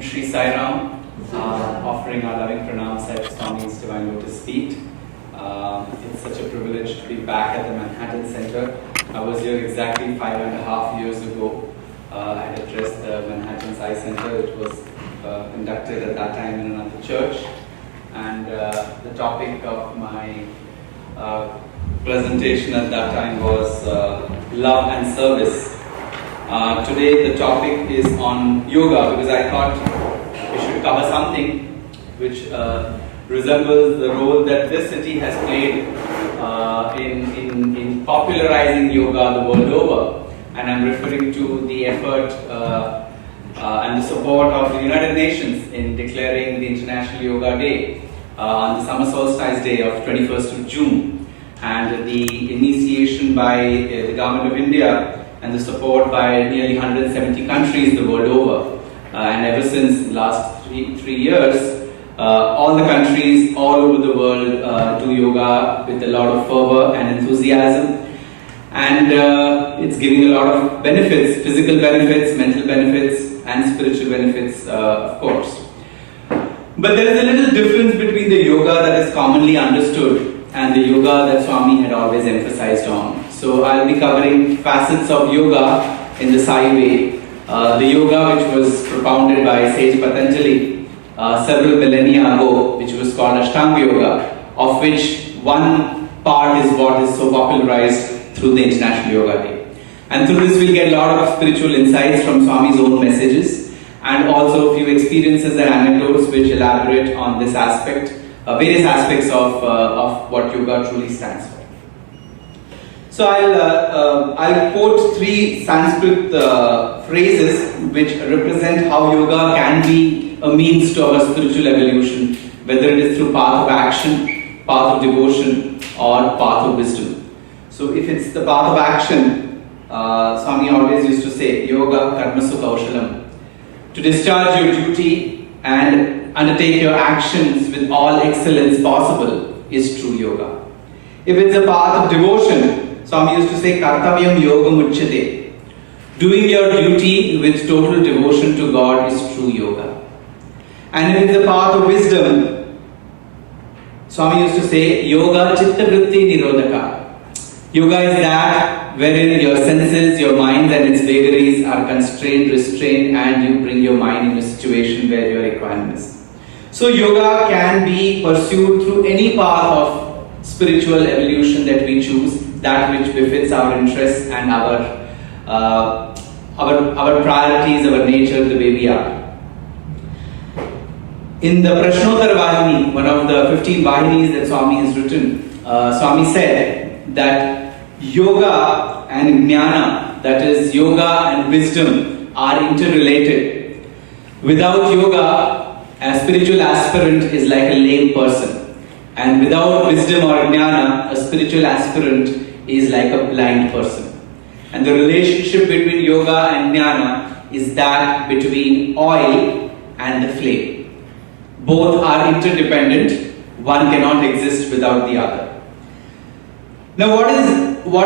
Shri Sai Ram, offering our loving pranams at Swami's Divine Lotus Feet. It's such a privilege to be back at the Manhattan Center. I was here exactly 5.5 years ago. I had addressed the Manhattan Sai Center. It was conducted at that time in another church. And the topic of my presentation at that time was love and service. Today the topic is on yoga, because I thought we should cover something which resembles the role that this city has played in popularizing yoga the world over. And I'm referring to the effort and the support of the United Nations in declaring the International Yoga Day on the summer solstice day of 21st of June, and the initiation by the Government of India and the support by nearly 170 countries the world over. And ever since the last three years, all the countries all over the world do yoga with a lot of fervor and enthusiasm. And it's giving a lot of benefits, physical benefits, mental benefits, and spiritual benefits, of course. But there is a little difference between the yoga that is commonly understood and the yoga that Swami had always emphasized on. So I'll be covering facets of yoga in the Sai way. The yoga which was propounded by sage Patanjali several millennia ago, which was called Ashtanga Yoga, of which one part is what is so popularized through the International Yoga Day. And through this we'll get a lot of spiritual insights from Swami's own messages, and also a few experiences and anecdotes which elaborate on this aspect, various aspects of what yoga truly stands for. So I'll quote three Sanskrit phrases which represent how yoga can be a means to our spiritual evolution, whether it is through path of action, path of devotion, or path of wisdom. So if it's the path of action, Swami always used to say, yoga karmasu kaushalam. To discharge your duty and undertake your actions with all excellence possible is true yoga. If it's a path of devotion, Swami used to say, kartavyam yogam uchyate. Doing your duty with total devotion to God is true yoga. And if it's a path of wisdom, Swami used to say, yoga chitta vritti nirodhaka. Yoga is that wherein your senses, your mind and its vagaries are constrained, restrained, and you bring your mind in a situation where you are equanimous. So yoga can be pursued through any path of spiritual evolution that we choose, that which befits our interests and our priorities, our nature, the way we are. In the Prashnottara Vahini, one of the 15 Vahinis that Swami has written, Swami said that yoga and jnana, that is yoga and wisdom, are interrelated. Without yoga, a spiritual aspirant is like a lame person. And without wisdom or jnana, a spiritual aspirant is like a blind person. And the relationship between yoga and jnana is that between oil and the flame. Both are interdependent. One cannot exist without the other. Now what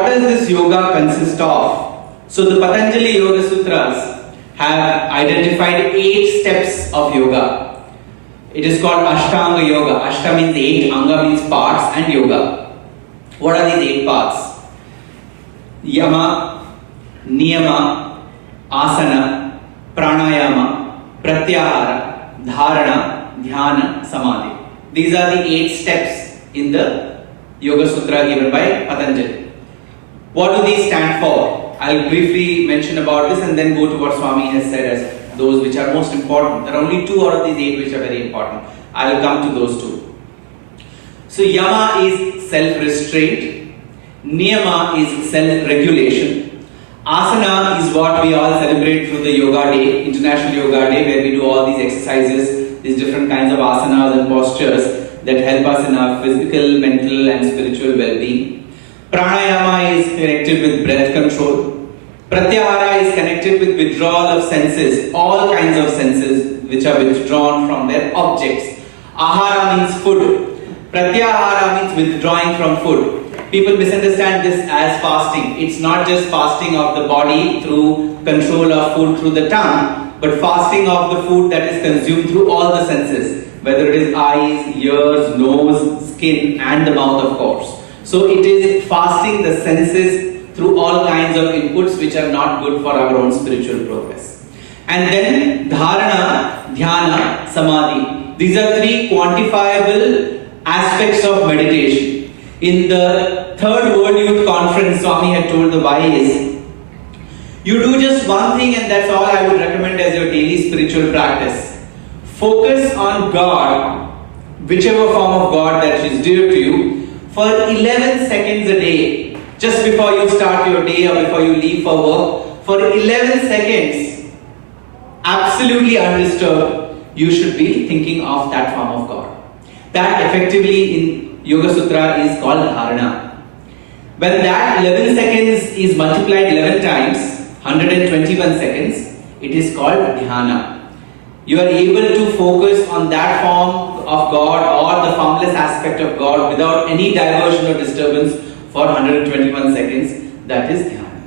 does this yoga consist of? So the Patanjali Yoga Sutras have identified 8 steps of yoga. It is called Ashtanga Yoga. Ashta means 8, Anga means parts, and yoga. What are these 8 parts? Yama, Niyama, Asana, Pranayama, Pratyahara, Dharana, Dhyana, Samadhi. These are the 8 steps in the Yoga Sutra given by Patanjali. What do these stand for? I'll briefly mention about this and then go to what Swami has said as those which are most important. There are only 2 out of these 8 which are very important. I'll come to those 2. So Yama is self-restraint. Niyama is self-regulation. Asana is what we all celebrate through the Yoga Day, International Yoga Day, where we do all these exercises, these different kinds of asanas and postures that help us in our physical, mental and spiritual well-being. Pranayama is connected with breath control. Pratyahara is connected with withdrawal of senses, all kinds of senses which are withdrawn from their objects. Ahara means food. Pratyahara means withdrawing from food. People misunderstand this as fasting. It's not just fasting of the body through control of food through the tongue, but fasting of the food that is consumed through all the senses, whether it is eyes, ears, nose, skin, and the mouth, of course. So it is fasting the senses through all kinds of inputs which are not good for our own spiritual progress. And then dharana, dhyana, samadhi. These are three quantifiable aspects of meditation. In the third World Youth Conference, Swami had told the wise, you do just one thing and that's all I would recommend as your daily spiritual practice. Focus on God, whichever form of God that is dear to you, for 11 seconds a day. Just before you start your day or before you leave for work, for 11 seconds, absolutely undisturbed, you should be thinking of that form of God. That effectively in Yoga Sutra is called dharana. When that 11 seconds is multiplied 11 times, 121 seconds, it is called dhyana. You are able to focus on that form of God or the formless aspect of God without any diversion or disturbance for 121 seconds. That is dhyana.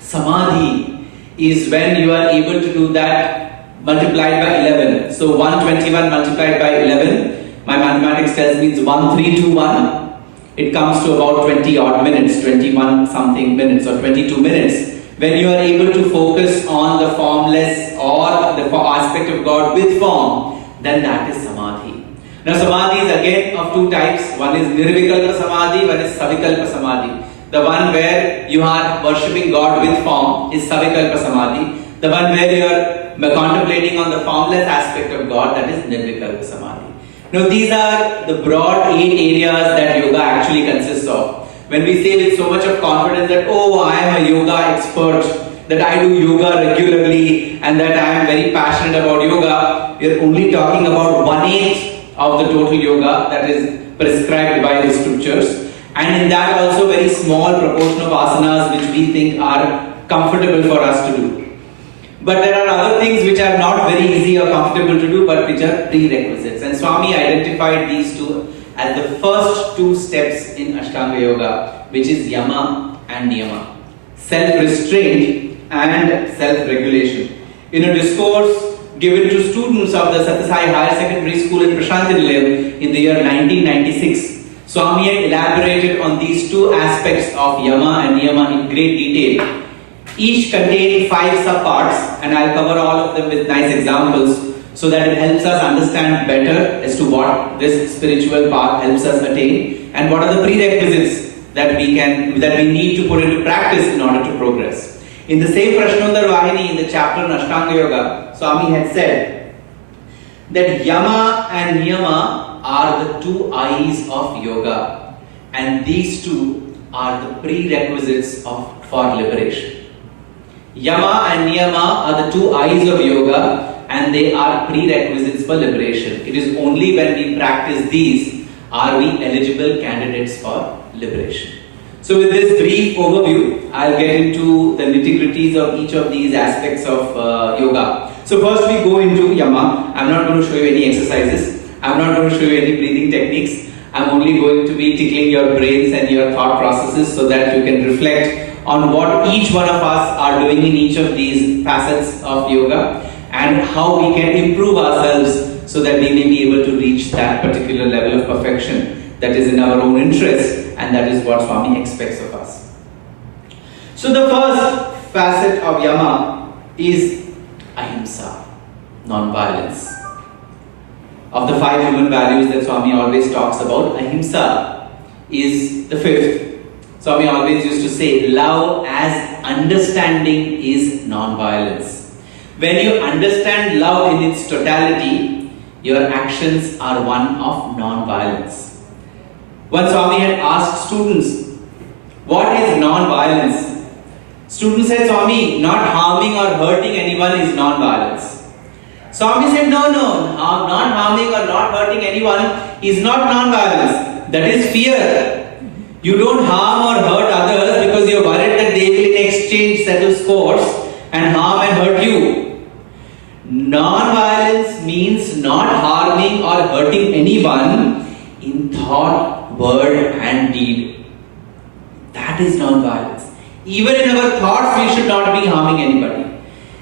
Samadhi is when you are able to do that multiplied by 11. So 121 multiplied by 11, my mathematics tells me it's 1321. It comes to about 20 odd minutes, 21 something minutes or 22 minutes. When you are able to focus on the formless or the aspect of God with form, then that is samadhi. Now samadhi is again of two types. One is nirvikalpa samadhi, one is savikalpa samadhi. The one where you are worshipping God with form is savikalpa samadhi. The one where you are contemplating on the formless aspect of God, that is nirvikalpa samadhi. Now these are the broad 8 areas that yoga actually consists of. When we say with so much of confidence that, oh, I am a yoga expert, that I do yoga regularly and that I am very passionate about yoga, we are only talking about 1/8 of the total yoga that is prescribed by the scriptures. And in that also very small proportion of asanas which we think are comfortable for us to do. But there are other things which are not very easy or comfortable to do but which are prerequisites. And Swami identified these two as the first 2 steps in Ashtanga Yoga, which is yama and niyama. Self-restraint and self-regulation. In a discourse given to students of the Satyasai Higher Secondary School in Prashanti in the year 1996, Swami had elaborated on these 2 aspects of yama and niyama in great detail. Each contain 5 subparts, and I'll cover all of them with nice examples so that it helps us understand better as to what this spiritual path helps us attain and what are the prerequisites that we need to put into practice in order to progress. In the same Prashnottara Vahini in the chapter on Ashtanga Yoga, Swami had said that yama and niyama are the 2 eyes of yoga, and these 2 are the prerequisites for liberation. Yama and niyama are the 2 eyes of yoga, and they are prerequisites for liberation. It is only when we practice these are we eligible candidates for liberation. So with this brief overview, I'll get into the nitty-gritties of each of these aspects of yoga. So first we go into yama. I'm not going to show you any exercises. I'm not going to show you any breathing techniques. I'm only going to be tickling your brains and your thought processes so that you can reflect on what each one of us are doing in each of these facets of yoga, and how we can improve ourselves so that we may be able to reach that particular level of perfection that is in our own interest, and that is what Swami expects of us. So the first facet of yama is ahimsa, non-violence. Of the 5 human values that Swami always talks about, ahimsa is the 5th. Swami always used to say, love as understanding is non-violence. When you understand love in its totality, your actions are one of non-violence. Once Swami had asked students, what is non-violence? Students said, Swami, not harming or hurting anyone is non-violence. Swami said, no, not harming or not hurting anyone is not non-violence. That is fear. You don't harm or hurt others because you're worried that they will in exchange settle scores and harm and hurt you. Non-violence means not harming or hurting anyone in thought, word and deed. That is non-violence. Even in our thoughts, we should not be harming anybody.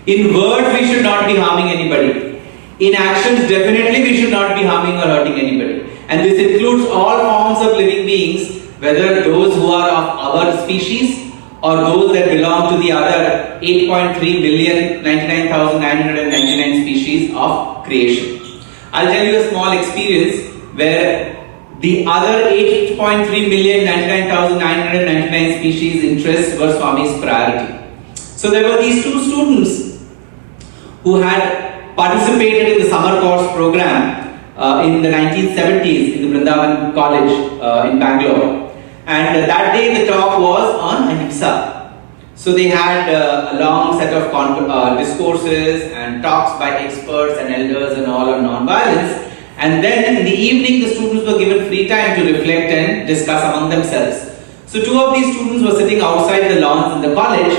In words, we should not be harming anybody. In actions, definitely we should not be harming or hurting anybody. And this includes all forms of living beings, whether those who are of our species or those that belong to the other 8.3 billion 99,999 species of creation. I'll tell you a small experience where the other 8.3 million 99,999 species interests were Swami's priority. So there were these two students who had participated in the summer course program in the 1970s in the Vrindavan College in Bangalore. And that day the talk was on ahimsa. So they had a long set of discourses and talks by experts and elders and all on non-violence. And then in the evening the students were given free time to reflect and discuss among themselves. So two of these students were sitting outside the lawns in the college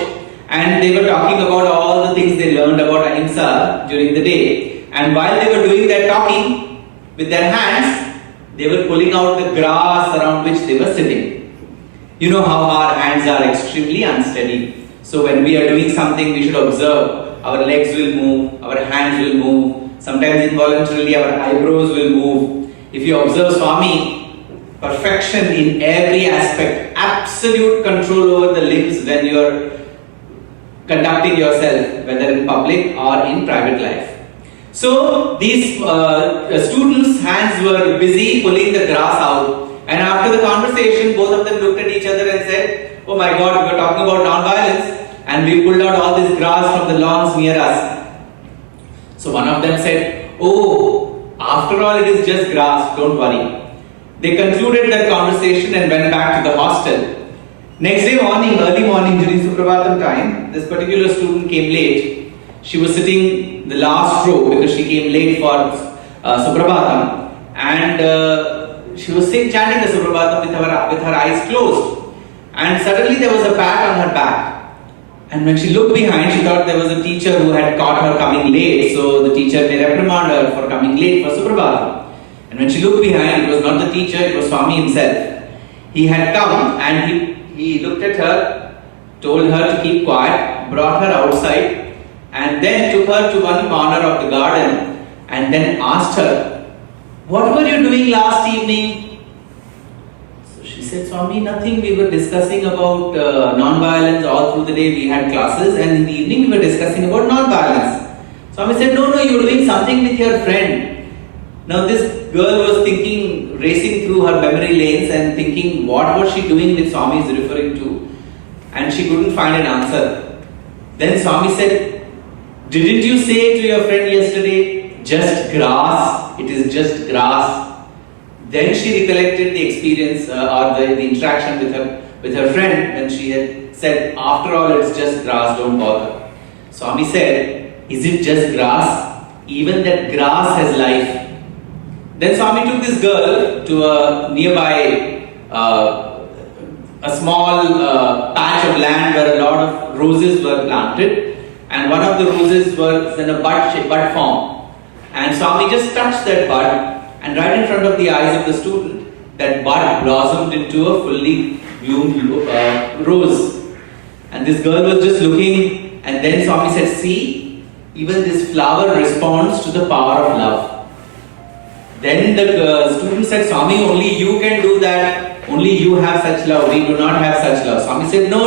and they were talking about all the things they learned about ahimsa during the day. And while they were doing their talking with their hands, they were pulling out the grass around which they were sitting. You know how our hands are extremely unsteady. So when we are doing something, we should observe. Our legs will move, our hands will move. Sometimes involuntarily our eyebrows will move. If you observe Swami, perfection in every aspect, absolute control over the limbs when you are conducting yourself, whether in public or in private life. So these students' hands were busy pulling the grass out. And after the conversation, both of them looked at each other and said, "Oh my God, we were talking about non-violence and we pulled out all this grass from the lawns near us." So one of them said, "Oh, after all it is just grass, don't worry." They concluded that conversation and went back to the hostel. Next day morning, early morning during Suprabhatam time, this particular student came late. She was sitting in the last row because she came late for Suprabhatam, and she was chanting the Suprabhatam with her eyes closed. And suddenly there was a pat on her back. And when she looked behind, she thought there was a teacher who had caught her coming late. So the teacher may reprimand her for coming late for Suprabhatam. And when she looked behind, it was not the teacher, it was Swami himself. He had come and he looked at her, told her to keep quiet, brought her outside, and then took her to one corner of the garden and then asked her, "What were you doing last evening?" So she said, "Swami, nothing. We were discussing about non-violence all through the day. We had classes, and in the evening we were discussing about non-violence." Swami said, "No, you were doing something with your friend." Now this girl was thinking, racing through her memory lanes and thinking, what was she doing with Swami is referring to? And she couldn't find an answer. Then Swami said, "Didn't you say to your friend yesterday, just grass, it is just grass?" Then she recollected the experience or the interaction with her friend when she had said, "After all, it's just grass, don't bother." Swami said, "Is it just grass? Even that grass has life." Then Swami took this girl to a nearby, a small patch of land where a lot of roses were planted, and one of the roses was in a bud form. And Swami just touched that bud, and right in front of the eyes of the student, that bud blossomed into a fully bloomed rose. And this girl was just looking, and then Swami said, "See, even this flower responds to the power of love." Then the student said, "Swami, only you can do that. Only you have such love. We do not have such love." Swami said, No.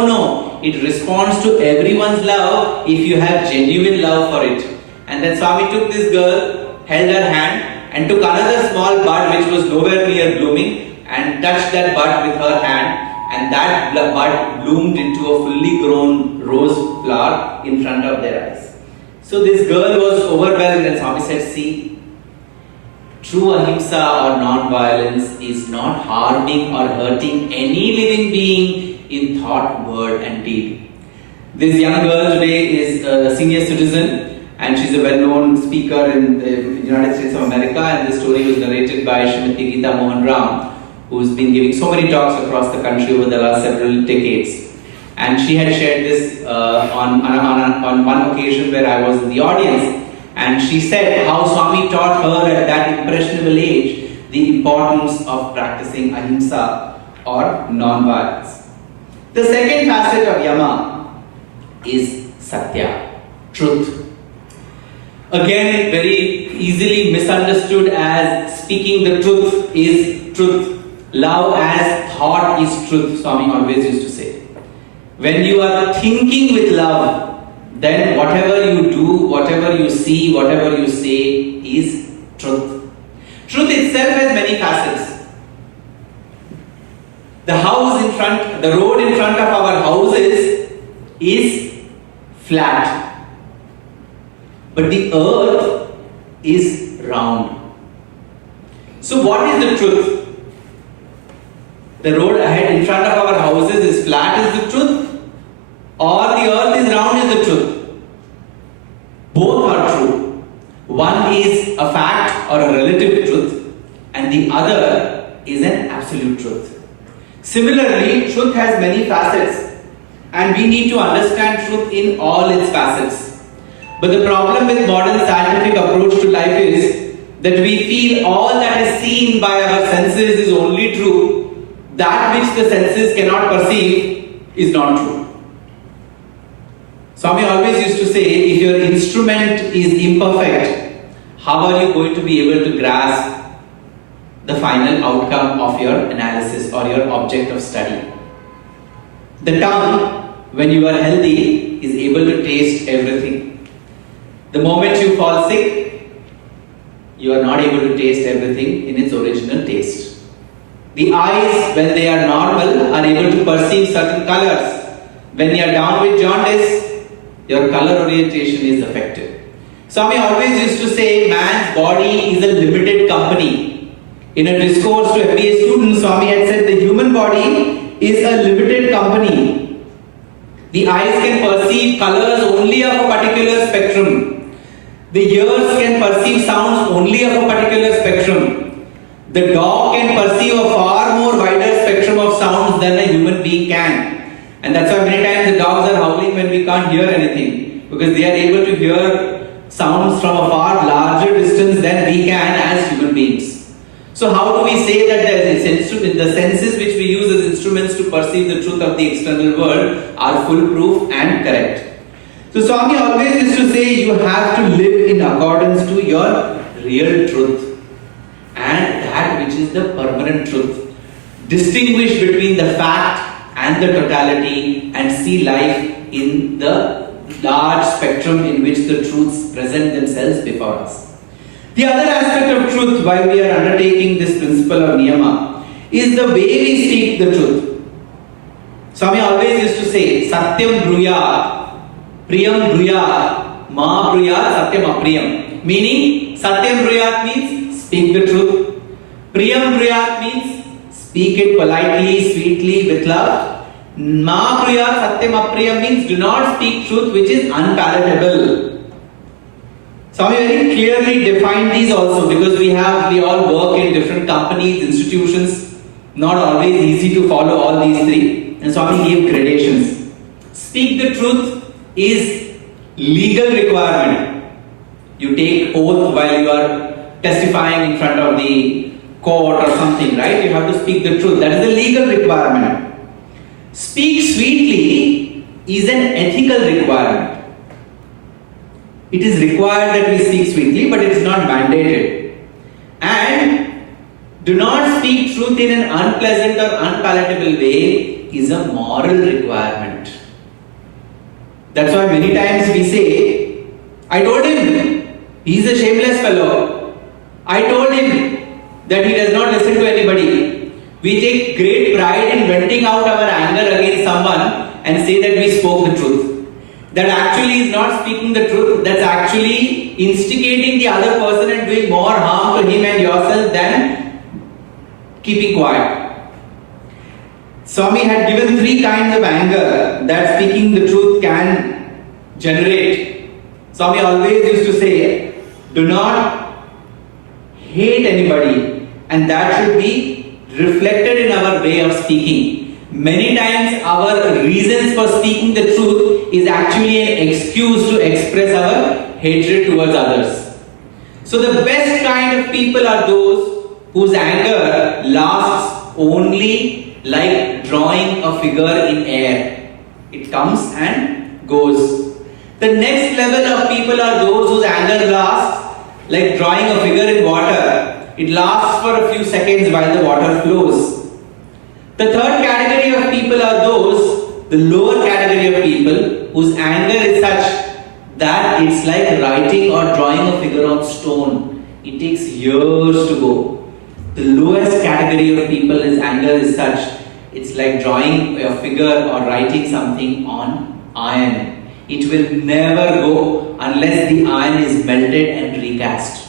It responds to everyone's love if you have genuine love for it." And then Swami took this girl, held her hand, and took another small bud which was nowhere near blooming, and touched that bud with her hand, and that bud bloomed into a fully grown rose flower in front of their eyes. So this girl was overwhelmed, and Swami said, "See, true ahimsa or non-violence is not harming or hurting any living being in thought, word and deed." This young girl today is a senior citizen and she's a well-known speaker in the United States of America, and this story was narrated by Srimati Geeta Mohan Ram, who's been giving so many talks across the country over the last several decades. And she had shared this on one occasion where I was in the audience. And she said how Swami taught her at that impressionable age the importance of practicing ahimsa or non-violence. The second facet of Yama is Satya. Truth. Again, very easily misunderstood as speaking the truth is truth. Love as thought is truth, Swami always used to say. When you are thinking with love, then whatever you do, whatever you see, whatever you say is truth. Truth itself has many facets. The road in front of our houses is flat. But the earth is round. So what is the truth? The road ahead in front of our houses is flat is the truth, or the earth is round is the truth. Both are true. One is a fact or a relative truth, and the other is an absolute truth. Similarly, truth has many facets, and we need to understand truth in all its facets. But the problem with modern scientific approach to life is that we feel all that is seen by our senses is only true. That which the senses cannot perceive is not true. Swami always used to say, if your instrument is imperfect, how are you going to be able to grasp the final outcome of your analysis or your object of study? The tongue, when you are healthy, is able to taste everything. The moment you fall sick, you are not able to taste everything in its original taste. The eyes, when they are normal, are able to perceive certain colors. When you are down with jaundice, your color orientation is affected. Swami always used to say, man's body is a limited company. In a discourse to MBA students, Swami had said the human body is a limited company. The eyes can perceive colors only of a particular spectrum. The ears can perceive sounds only of a particular spectrum. The dog can perceive a far more wider spectrum of sounds than a human being can. And that's why many times the dogs are howling when we can't hear anything. Because they are able to hear sounds from a far larger distance than we can as human beings. So how do we say that the senses which we use as instruments to perceive the truth of the external world are foolproof and correct? So Swami always used to say you have to live in accordance to your real truth. And that which is the permanent truth. Distinguish between the fact and the totality and see life in the large spectrum in which the truths present themselves before us. The other aspect of truth, while we are undertaking this principle of niyama, is the way we speak the truth. Swami always used to say, Satyam bruyat, Priyam bruyat, Ma bruyat, Satyam apriyam. Meaning, Satyam bruyat means speak the truth. Priyam bruyat means speak it politely, sweetly, with love. Ma bruyat, Satyam apriyam means do not speak truth which is unpalatable. Swami very clearly defined these also because we all work in different companies, institutions, not always easy to follow all these three. And Swami gave gradations. Speak the truth is legal requirement. You take oath while you are testifying in front of the court or something, right? You have to speak the truth. That is a legal requirement. Speak sweetly is an ethical requirement. It is required that we speak sweetly, but it is not mandated. And do not speak truth in an unpleasant or unpalatable way is a moral requirement. That's why many times we say, I told him, he is a shameless fellow. I told him that he does not listen to anybody. We take great pride in venting out our anger against someone and say that we spoke the truth. That actually is not speaking the truth. That's actually instigating the other person and doing more harm to him and yourself than keeping quiet. Swami had given 3 kinds of anger that speaking the truth can generate. Swami always used to say, do not hate anybody, and that should be reflected in our way of speaking. Many times our reasons for speaking the truth is actually an excuse to express our hatred towards others. So the best kind of people are those whose anger lasts only like drawing a figure in air. It comes and goes. The next level of people are those whose anger lasts like drawing a figure in water. It lasts for a few seconds while the water flows. The third category of people are those, the lower category of people, whose anger is such that it's like writing or drawing a figure on stone. It takes years to go. The lowest category of people, his anger is such, it's like drawing a figure or writing something on iron. It will never go unless the iron is melted and recast.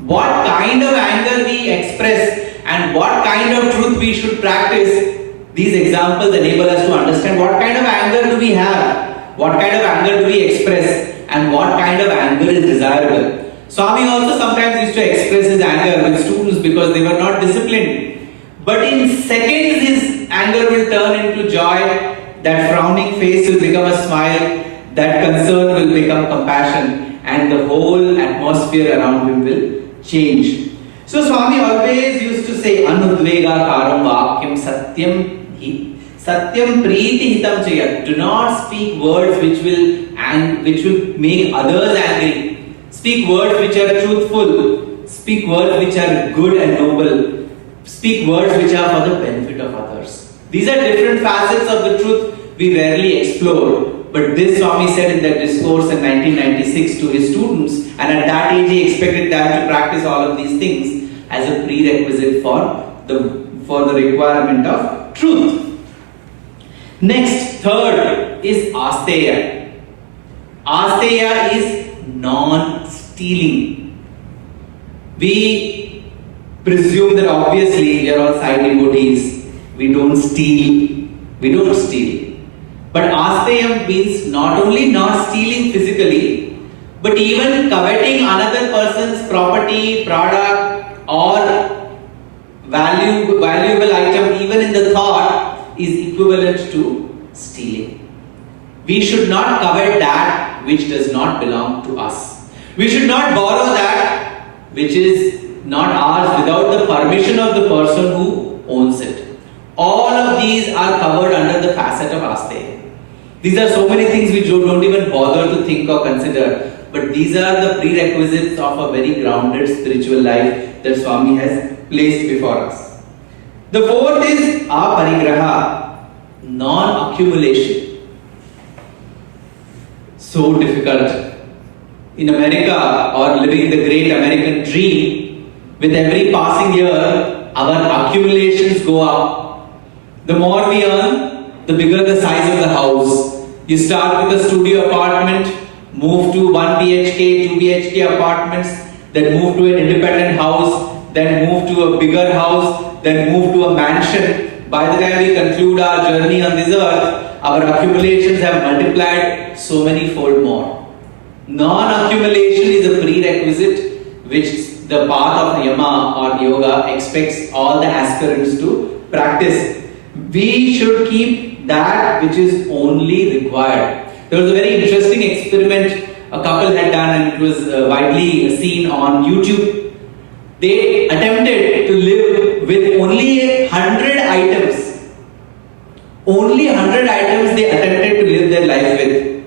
What kind of anger we express and what kind of truth we should practice, these examples enable us to understand what kind of anger do we have, what kind of anger do we express, and what kind of anger is desirable. Swami also sometimes used to express his anger with students because they were not disciplined. But in seconds his anger will turn into joy, that frowning face will become a smile, that concern will become compassion, and the whole atmosphere around him will change. So Swami always used to say, Anudvega karam vakyam satyam hi. Satyam preeti hitam chayat. Do not speak words which will make others angry. Speak words which are truthful. Speak words which are good and noble. Speak words which are for the benefit of others. These are different facets of the truth we rarely explore. But this Swami said in that discourse in 1996 to his students, and at that age he expected them to practice all of these things as a prerequisite for the requirement of truth. Next, third is asteya. Asteya is non-stealing. We presume that obviously we are all Sai devotees. We don't steal. But asteyam means not only not stealing physically, but even coveting another person's property, product, or valuable item, even in the thought, is equivalent to stealing. We should not covet that which does not belong to us. We should not borrow that which is not ours without the permission of the person who owns it. All of these are covered under the facet of asteya. These are so many things we don't even bother to think or consider, but these are the prerequisites of a very grounded spiritual life that Swami has placed before us. The fourth is aparigraha, non-accumulation. So difficult. In America, or living in the great American dream, with every passing year, our accumulations go up. The more we earn, the bigger the size of the house. You start with a studio apartment, move to 1 BHK, 2 BHK apartments, then move to an independent house, then move to a bigger house, then move to a mansion. By the time we conclude our journey on this earth, our accumulations have multiplied so many fold more. Non-accumulation is a prerequisite which the path of Yama or Yoga expects all the aspirants to practice. We should keep that which is only required. There was a very interesting experiment a couple had done, and it was widely seen on YouTube. They attempted to live with only 100 items. Only 100 items they attempted to live their life with.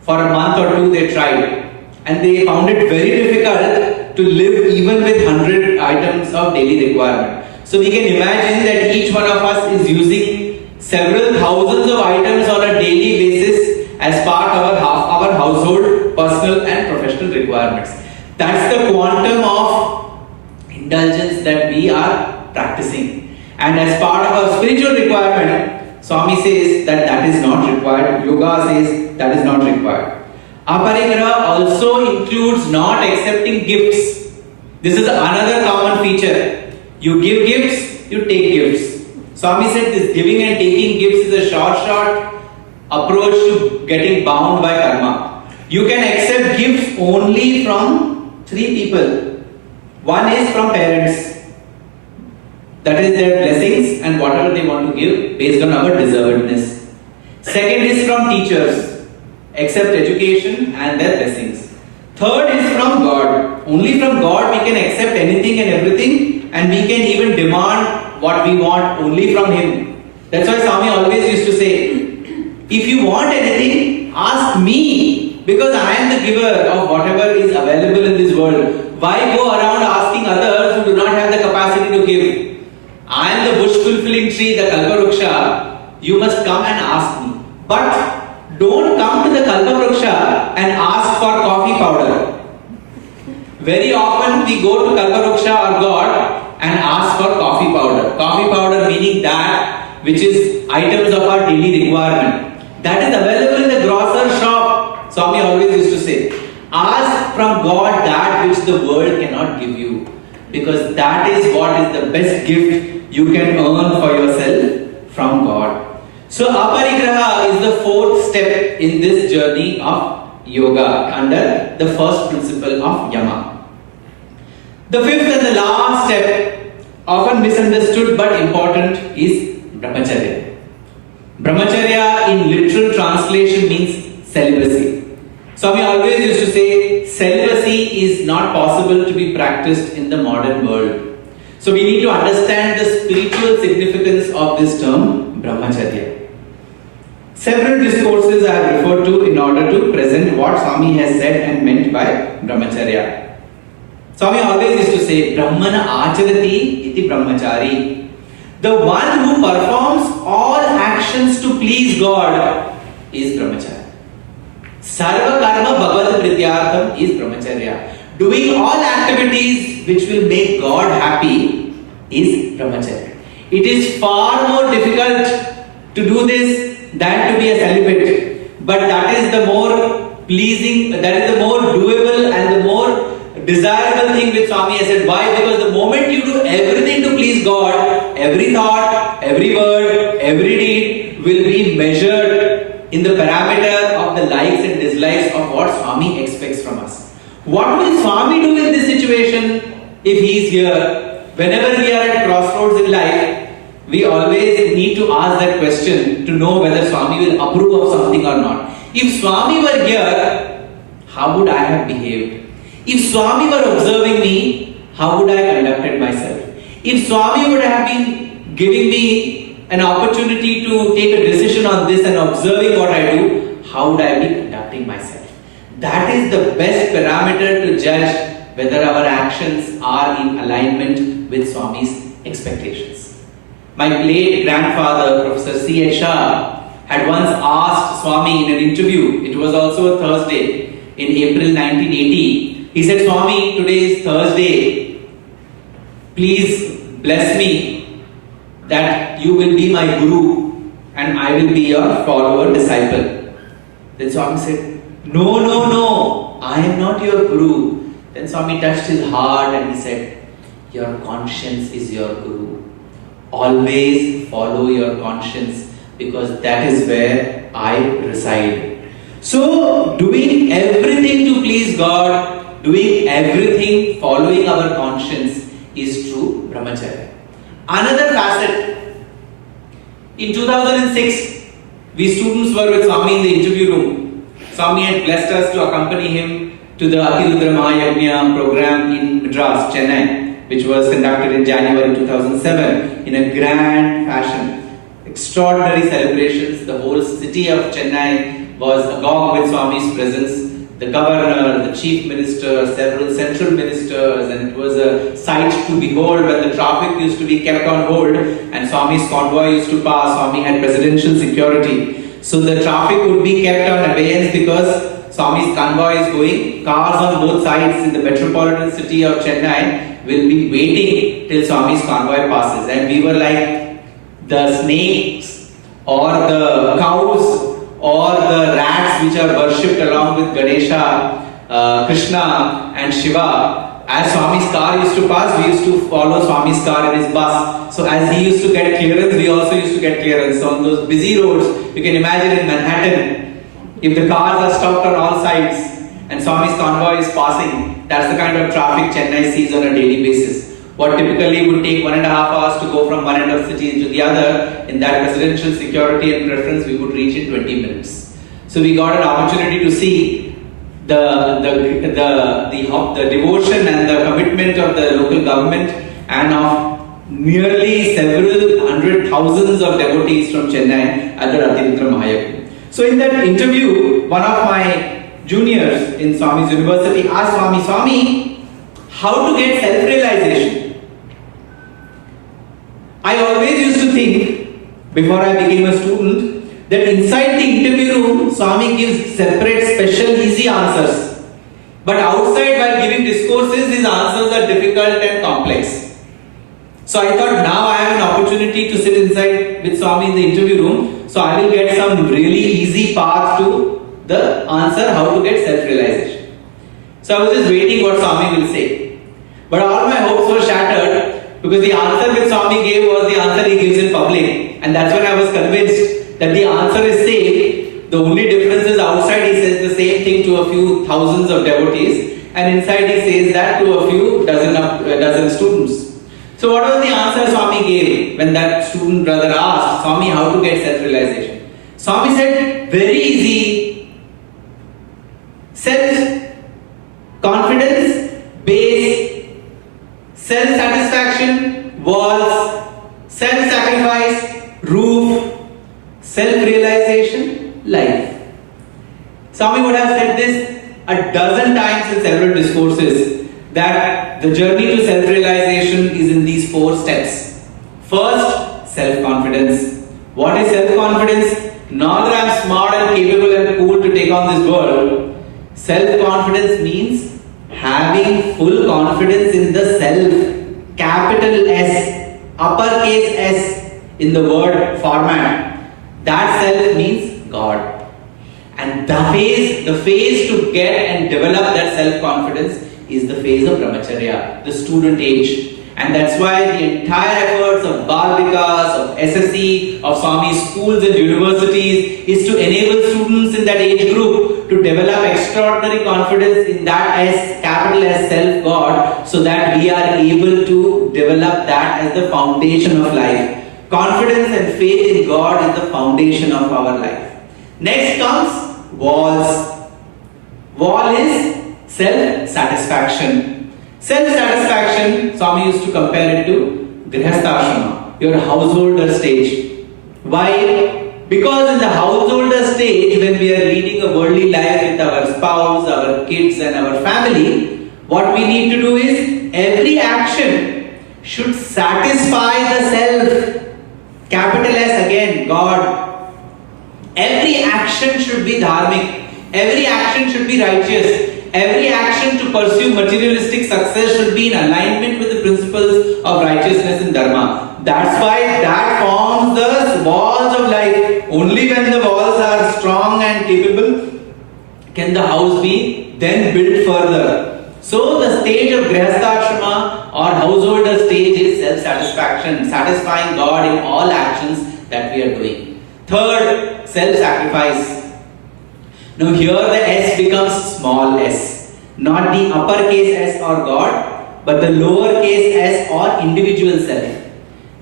For a month or two they tried. And they found it very difficult to live even with 100 items of daily requirement. So we can imagine that each one of us is using several thousands of items on a daily basis as part of our household, personal and professional requirements. That's the quantum of indulgence that we are practicing. And as part of our spiritual requirement, Swami says that is not required. Yoga says that is not required. Aparigraha also includes not accepting gifts. This is another common feature. You give gifts, you take gifts. Swami said this giving and taking gifts is a short approach to getting bound by karma. You can accept gifts only from three people. One is from parents. That is their blessings and whatever they want to give based on our deservedness. Second is from teachers. Accept education and their blessings. Third is from God. Only from God we can accept anything and everything, and we can even demand what we want only from Him. That's why Swami always used to say, if you want anything, ask me. Because I am the giver of whatever is available in this world. Why go around asking others who do not have the capacity to give? I am the bush fulfilling tree, the Kalparuksha. You must come and ask me. But don't come to the Kalparuksha and ask for coffee powder. Very often we go to Kalparuksha or God and ask for coffee powder. Coffee powder meaning that which is items of our daily requirement. That is available in the grocer shop. Swami always used to say, ask from God that which the world cannot give you. Because that is what is the best gift you can earn for yourself from God. So aparigraha is the fourth step in this journey of yoga under the first principle of yama. The fifth and the last step, often misunderstood but important, is brahmacharya. Brahmacharya in literal translation means celibacy. Swami always used to say celibacy is not possible to be practiced in the modern world. So we need to understand the spiritual significance of this term brahmacharya. Several discourses I have referred to in order to present what Swami has said and meant by brahmacharya. Swami always used to say brahmana acharati iti brahmachari. The one who performs all actions to please God is brahmacharya. Sarva karma bhagavad prityartham is brahmacharya. Doing all activities which will make God happy is brahmacharya. It is far more difficult to do this than to be a celibate. But that is the more pleasing, that is the more doable and the more desirable thing which Swami has said. Why? Because the moment you do everything to please God, every thought, every word, every deed will be measured in the parameter of the likes and dislikes of what Swami expects from us. What will Swami do in this situation if he is here? Whenever we are at crossroads in life, we always need to ask that question to know whether Swami will approve of something or not. If Swami were here, how would I have behaved? If Swami were observing me, how would I have conducted myself? If Swami would have been giving me an opportunity to take a decision on this and observing what I do, how would I be conducting myself? That is the best parameter to judge whether our actions are in alignment with Swami's expectations. My late grandfather, Professor C.H. Shah, had once asked Swami in an interview, it was also a Thursday, in April 1980. He said, Swami, today is Thursday. Please bless me that you will be my guru and I will be your follower, disciple. Then Swami said, No, I am not your guru. Then Swami touched his heart and he said, your conscience is your guru. Always follow your conscience because that is where I reside. So, doing everything to please God, doing everything following our conscience is true brahmacharya. Another facet. In 2006, we students were with Swami in the interview room. Swami had blessed us to accompany him to the Atirudra Mahayajna program in Madras, Chennai, which was conducted in January 2007 in a grand fashion. Extraordinary celebrations. The whole city of Chennai was agog with Swami's presence. The governor, the chief minister, several central ministers, and it was a sight to behold when the traffic used to be kept on hold and Swami's convoy used to pass. Swami had presidential security. So the traffic would be kept on abeyance because Swami's convoy is going. Cars on both sides in the metropolitan city of Chennai will be waiting till Swami's convoy passes. And we were like the snakes or the cows or the rats which are worshipped along with Ganesha, Krishna and Shiva. As Swami's car used to pass, we used to follow Swami's car in his bus. So as he used to get clearance, we also used to get clearance. So on those busy roads, you can imagine in Manhattan, if the cars are stopped on all sides and Swami's convoy is passing, that's the kind of traffic Chennai sees on a daily basis. What typically would take 1.5 hours to go from one end of the city to the other, in that presidential security and preference, we would reach in 20 minutes. So we got an opportunity to see the devotion and the commitment of the local government and of nearly several hundred thousands of devotees from Chennai at the Atirudra Mahayajna. So in that interview, one of my juniors in Swami's university asked Swami, how to get self-realization? I always used to think, before I became a student, that inside the interview room, Swami gives separate, special, easy answers. But outside, while giving discourses, his answers are difficult and complex. So I thought, now I have an opportunity to sit inside with Swami in the interview room, so I will get some really easy path to the answer how to get self-realization. So I was just waiting what Swami will say. But all my hopes were shattered because the answer which Swami gave was the answer he gives in public. And that's when I was convinced that the answer is same. The only difference is outside he says the same thing to a few thousands of devotees, and inside he says that to a few dozen students. So what was the answer Swami gave when that student brother asked Swami how to get self-realization? Swami said, very easy. Self-confidence, base, self-satisfaction, walls, self-sacrifice, roof, self-realization, life. Swami would have said this a dozen times in several discourses, that the journey to self-realization is in these 4 steps. First, self-confidence. What is self-confidence? Not that I am smart and capable and cool to take on this world. Self-confidence means having full confidence in the self, capital S, uppercase S in the word format. That self means God. And the phase to get and develop that self-confidence is the phase of brahmacharya, the student age. And that's why the entire efforts of Bal Vikas, of SSC, of Swami's schools and universities is to enable students in that age group to develop extraordinary confidence in that S, capital S, self-God, so that we are able to develop that as the foundation of life. Confidence and faith in God is the foundation of our life. Next comes walls. Wall is self-satisfaction. Self-satisfaction, Swami used to compare it to grihastha, your householder stage. Why? Because in the householder stage, when we are leading a worldly life with our spouse, our kids and our family, what we need to do is, every action should satisfy the self. Capital S again, God. Every action should be dharmic. Every action should be righteous. Every action to pursue materialistic success should be in alignment with the principles of righteousness and dharma. That's why that forms the walls of life. Only when the walls are strong and capable can the house be then built further. So the stage of grihastha or householder stage is self-satisfaction, satisfying God in all actions that we are doing. Third, self-sacrifice. Now here the S becomes small s, not the uppercase S or God, but the lowercase s or individual self.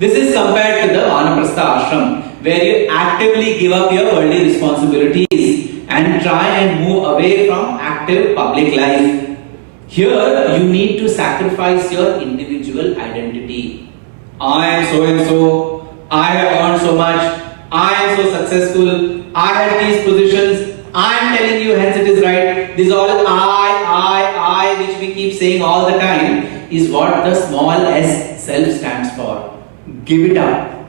This is compared to the Vanaprastha ashram, where you actively give up your worldly responsibilities and try and move away from active public life. Here you need to sacrifice your individual identity. I am so and so, I have earned so much, I am so successful, I had these positions, I am telling you, hence it is right. This all I, which we keep saying all the time, is what the small s self stands for. Give it up.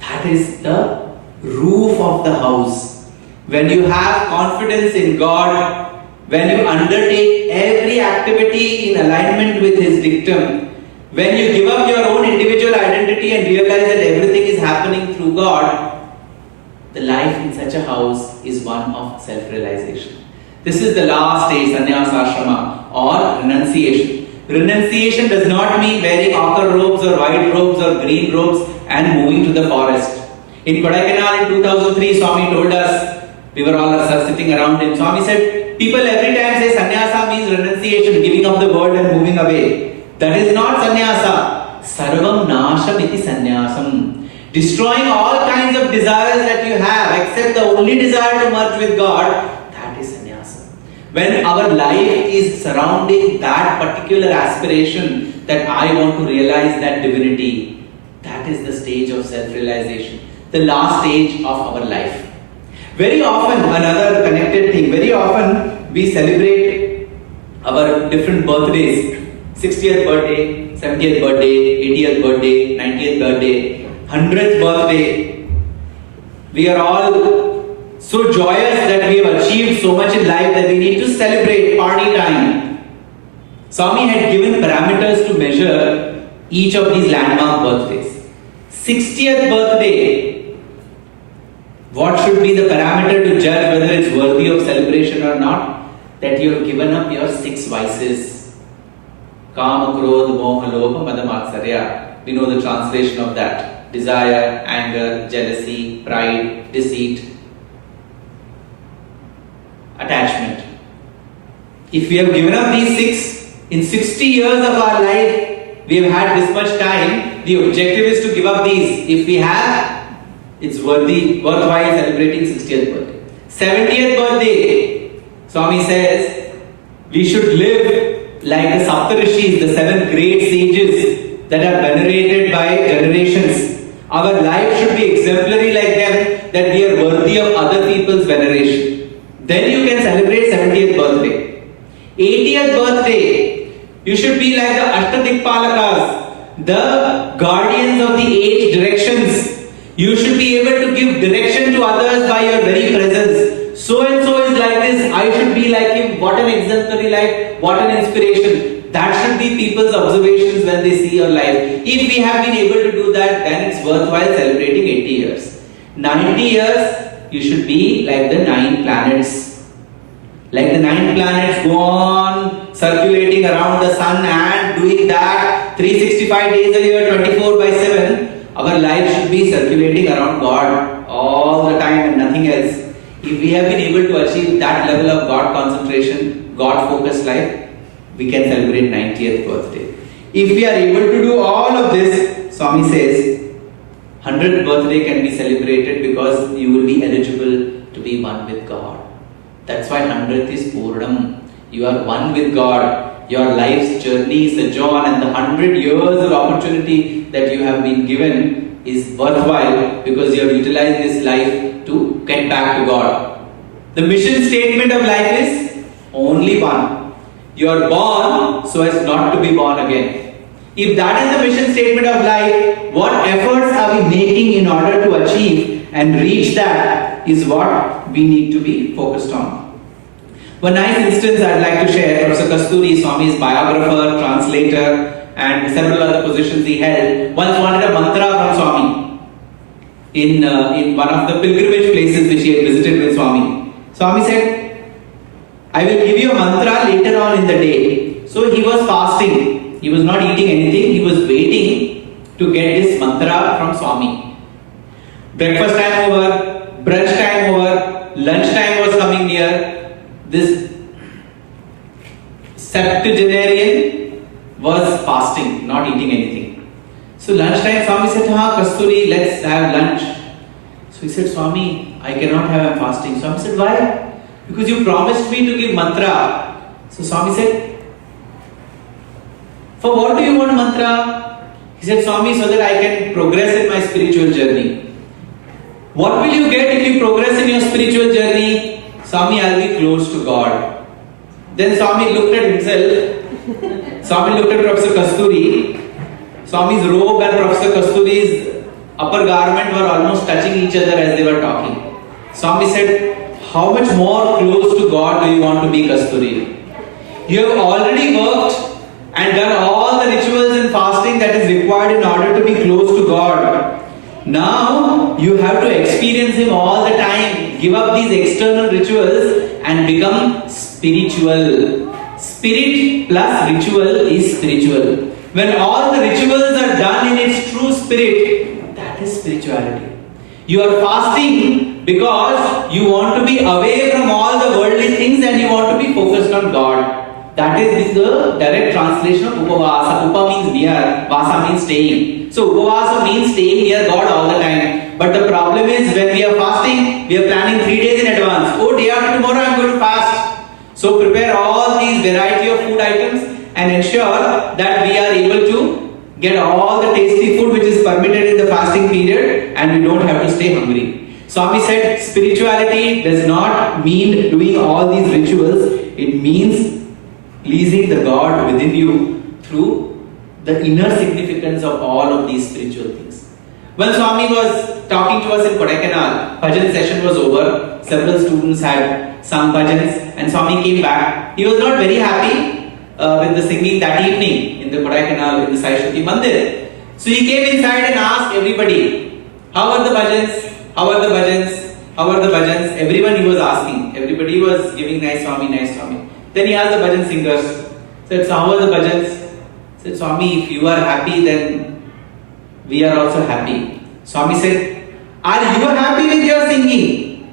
That is the roof of the house. When you have confidence in God, when you undertake every activity in alignment with His dictum, when you give up your own individual identity and realize that everything is happening through God, the life in such a house is one of self-realization. This is the last stage, sannyasa ashrama or renunciation. Renunciation does not mean wearing ochre robes or white robes or green robes and moving to the forest. In Kodaikanal in 2003, Swami told us, we were all sitting around him. Swami said, people every time say sannyasa means renunciation, giving up the world and moving away. That is not sannyasa. Sarvam nasham iti sannyasam. Destroying all kinds of desires that you have, except the only desire to merge with God, that is sannyasa. When our life is surrounding that particular aspiration that I want to realize that divinity, that is the stage of self-realization, the last stage of our life. Very often, another connected thing, very often we celebrate our different birthdays. 60th birthday, 70th birthday, 80th birthday, 90th birthday, 100th birthday. We are all so joyous that we have achieved so much in life that we need to celebrate, party time. Swami had given parameters to measure each of these landmark birthdays. 60th birthday, what should be the parameter to judge whether it's worthy of celebration or not? That you have given up your 6 vices. Kama, Krodha, Moha, Lobha, Mada, Matsarya. We know the translation of that. Desire, anger, jealousy, pride, deceit, attachment. If we have given up these 6, in 60 years of our life, we have had this much time, the objective is to give up these. If we have, it's worthwhile celebrating 60th birthday. 70th birthday, Swami says, we should live like the Saptarishis, the 7 great sages that are venerated by generations. Our life should be exemplary like them, that we are worthy of other people's veneration. Then you can celebrate 70th birthday. 80th birthday, you should be like the Ashtadikpalakas, the guardians of the 8 directions. You should be able to give direction to others by your very presence. So and so is like this, I should be like him. What an exemplary life, what an inspiration. That should be people's observations when they see your life. If we have been able to do that, then it's worthwhile celebrating 80 years. 90 years, you should be like the 9 planets. Like the 9 planets go on circulating around the sun and doing that 365 days a year, 24/7. Our life should be circulating around God all the time and nothing else. If we have been able to achieve that level of God concentration, God focused life, we can celebrate 90th birthday. If we are able to do all of this, Swami says, 100th birthday can be celebrated because you will be eligible to be one with God. That's why 100th is Purnam. You are one with God. Your life's journey, sojourn, and the 100 years of opportunity that you have been given is worthwhile because you have utilized this life to get back to God. The mission statement of life is only one. You are born so as not to be born again. If that is the mission statement of life, what efforts are we making in order to achieve and reach that is what we need to be focused on. One nice instance I'd like to share. Professor Kasturi, Swami's biographer, translator, and several other positions he held, once wanted a mantra from Swami in one of the pilgrimage places which he had visited with Swami. Swami said, I will give you a mantra later on in the day. So he was fasting. He was not eating anything. He was waiting to get this mantra from Swami. Breakfast time over, brunch time over, lunch time was coming near. This septuagenarian was fasting, not eating anything. So lunchtime, Swami said, Kasturi, let's have lunch. So he said, Swami, I cannot have, I'm fasting. Swami said, why? Because you promised me to give mantra. So Swami said, for what do you want mantra? He said, Swami, so that I can progress in my spiritual journey. What will you get if you progress in your spiritual journey? Swami, I'll be close to God. Then Swami looked at himself. Swami looked at Professor Kasturi. Swami's robe and Professor Kasturi's upper garment were almost touching each other as they were talking. Swami said, how much more close to God do you want to be, Kasturi? You have already worked and done all the rituals and fasting that is required in order to be close to God. Now you have to experience Him all the time. Give up these external rituals and become spiritual. Spirit plus ritual is spiritual. When all the rituals are done in its true spirit, that is spirituality. You are fasting because you want to be away from all the worldly things and you want to be focused on God. That is the direct translation of Upavasa. Upa means near, Vasa means staying. So Upavasa means staying near God all the time. But the problem is when we are fasting, we are planning 3 days in advance. Oh, day after tomorrow I am going to fast. So prepare all these variety of food items and ensure that we are able to get all the tasty food which is permitted in the fasting period and we don't have to stay hungry. Swami said spirituality does not mean doing all these rituals, it means pleasing the God within you through the inner significance of all of these spiritual things. When Swami was talking to us in Kodaikanal, bhajan session was over, several students had sung bhajans and Swami came back. He was not very happy with the singing that evening in the Kodaikanal in the Sai Shruti Mandir. So he came inside and asked everybody, how are the bhajans? How are the bhajans? How are the bhajans? Everyone he was asking. Everybody was giving nice Swami, nice Swami. Then he asked the bhajan singers, said, so how are the bhajans? Said, Swami, if you are happy, then we are also happy. Swami said, are you happy with your singing?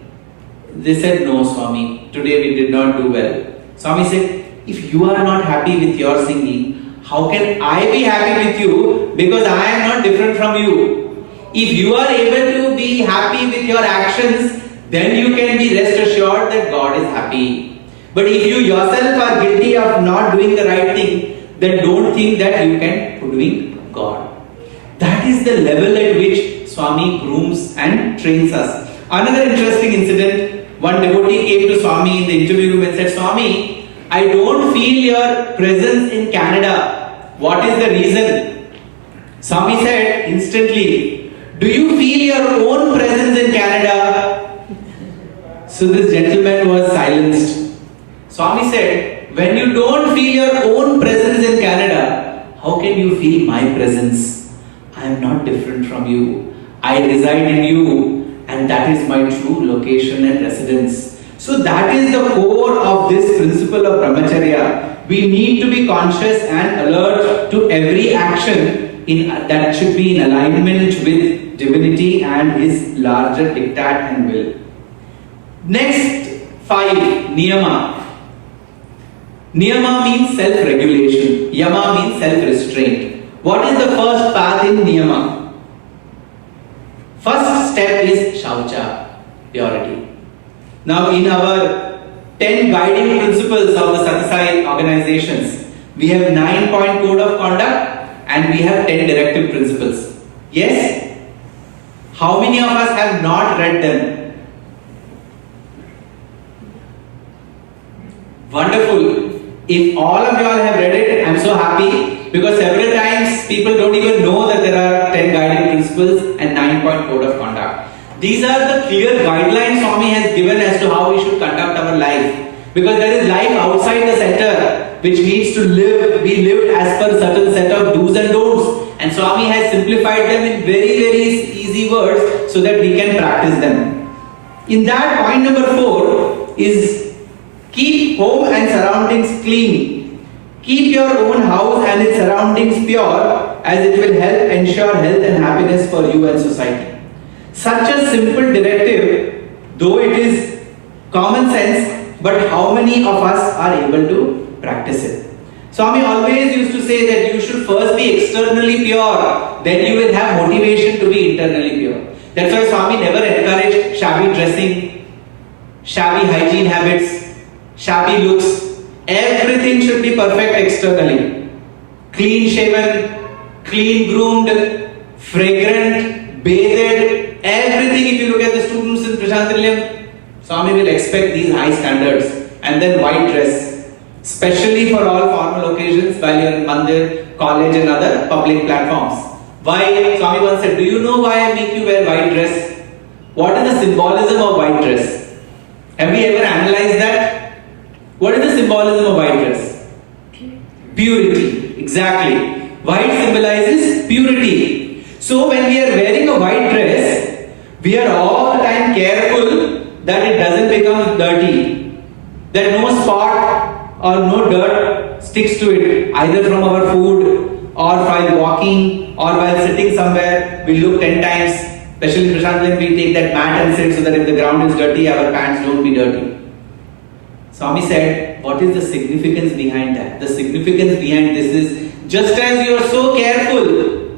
They said, no Swami, today we did not do well. Swami said, if you are not happy with your singing, how can I be happy with you? Because I am not different from you. If you are able to be happy with your actions, then you can be rest assured that God is happy. But if you yourself are guilty of not doing the right thing, then don't think that you can doing God. That is the level at which Swami grooms and trains us. Another interesting incident, one devotee came to Swami in the interview room and said, Swami, I don't feel your presence in Canada. What is the reason? Swami said instantly, do you feel your own presence in Canada? So this gentleman was silenced. Swami said, when you don't feel your own presence in Canada, how can you feel my presence? I am not different from you. I reside in you and that is my true location and residence. So that is the core of this principle of brahmacharya. We need to be conscious and alert to every action that should be in alignment with divinity and his larger diktat and will. Next 5, niyama. Niyama means self-regulation. Yama means self-restraint. What is the first path in niyama? First step is shaucha, purity. Now in our 10 guiding principles of the Satsai organizations, we have 9-point code of conduct and we have 10 directive principles. Yes? How many of us have not read them? Wonderful. If all of you all have read it, I am so happy because several times people don't even know that there are 10 guiding principles and 9-point code of conduct. These are the clear guidelines Swami has given as to how we should conduct our life. Because there is life outside the center which needs to be lived as per certain set of do's and don'ts. And Swami has simplified them in very, very easy words so that we can practice them. In that, point number 4 is keep home and surroundings clean. Keep your own house and its surroundings pure, as it will help ensure health and happiness for you and society. Such a simple directive, though it is common sense, but how many of us are able to practice it? Swami always used to say that you should first be externally pure, then you will have motivation to be internally pure. That's why Swami never encouraged shabby dressing, shabby hygiene habits, shabby looks. Everything should be perfect externally. Clean shaven, clean groomed, fragrant, bathed, everything. If you look at the students in Prashantilayam, Swami will expect these high standards. And then white dress, especially for all formal occasions while you are in mandir, college and other public platforms. Why? Swami once said, do you know why I make you wear white dress? What is the symbolism of white dress? Have we ever analyzed that? What is the symbolism of white dress? Purity. Exactly. White symbolizes purity. So when we are wearing a white dress, we are all the time careful that it doesn't become dirty, that no spot or no dirt sticks to it, either from our food or while walking or while sitting somewhere. We look 10 times, especially in Prashantilayam, we take that mat and sit so that if the ground is dirty, our pants don't be dirty. Swami said, what is the significance behind that? The significance behind this is, just as you are so careful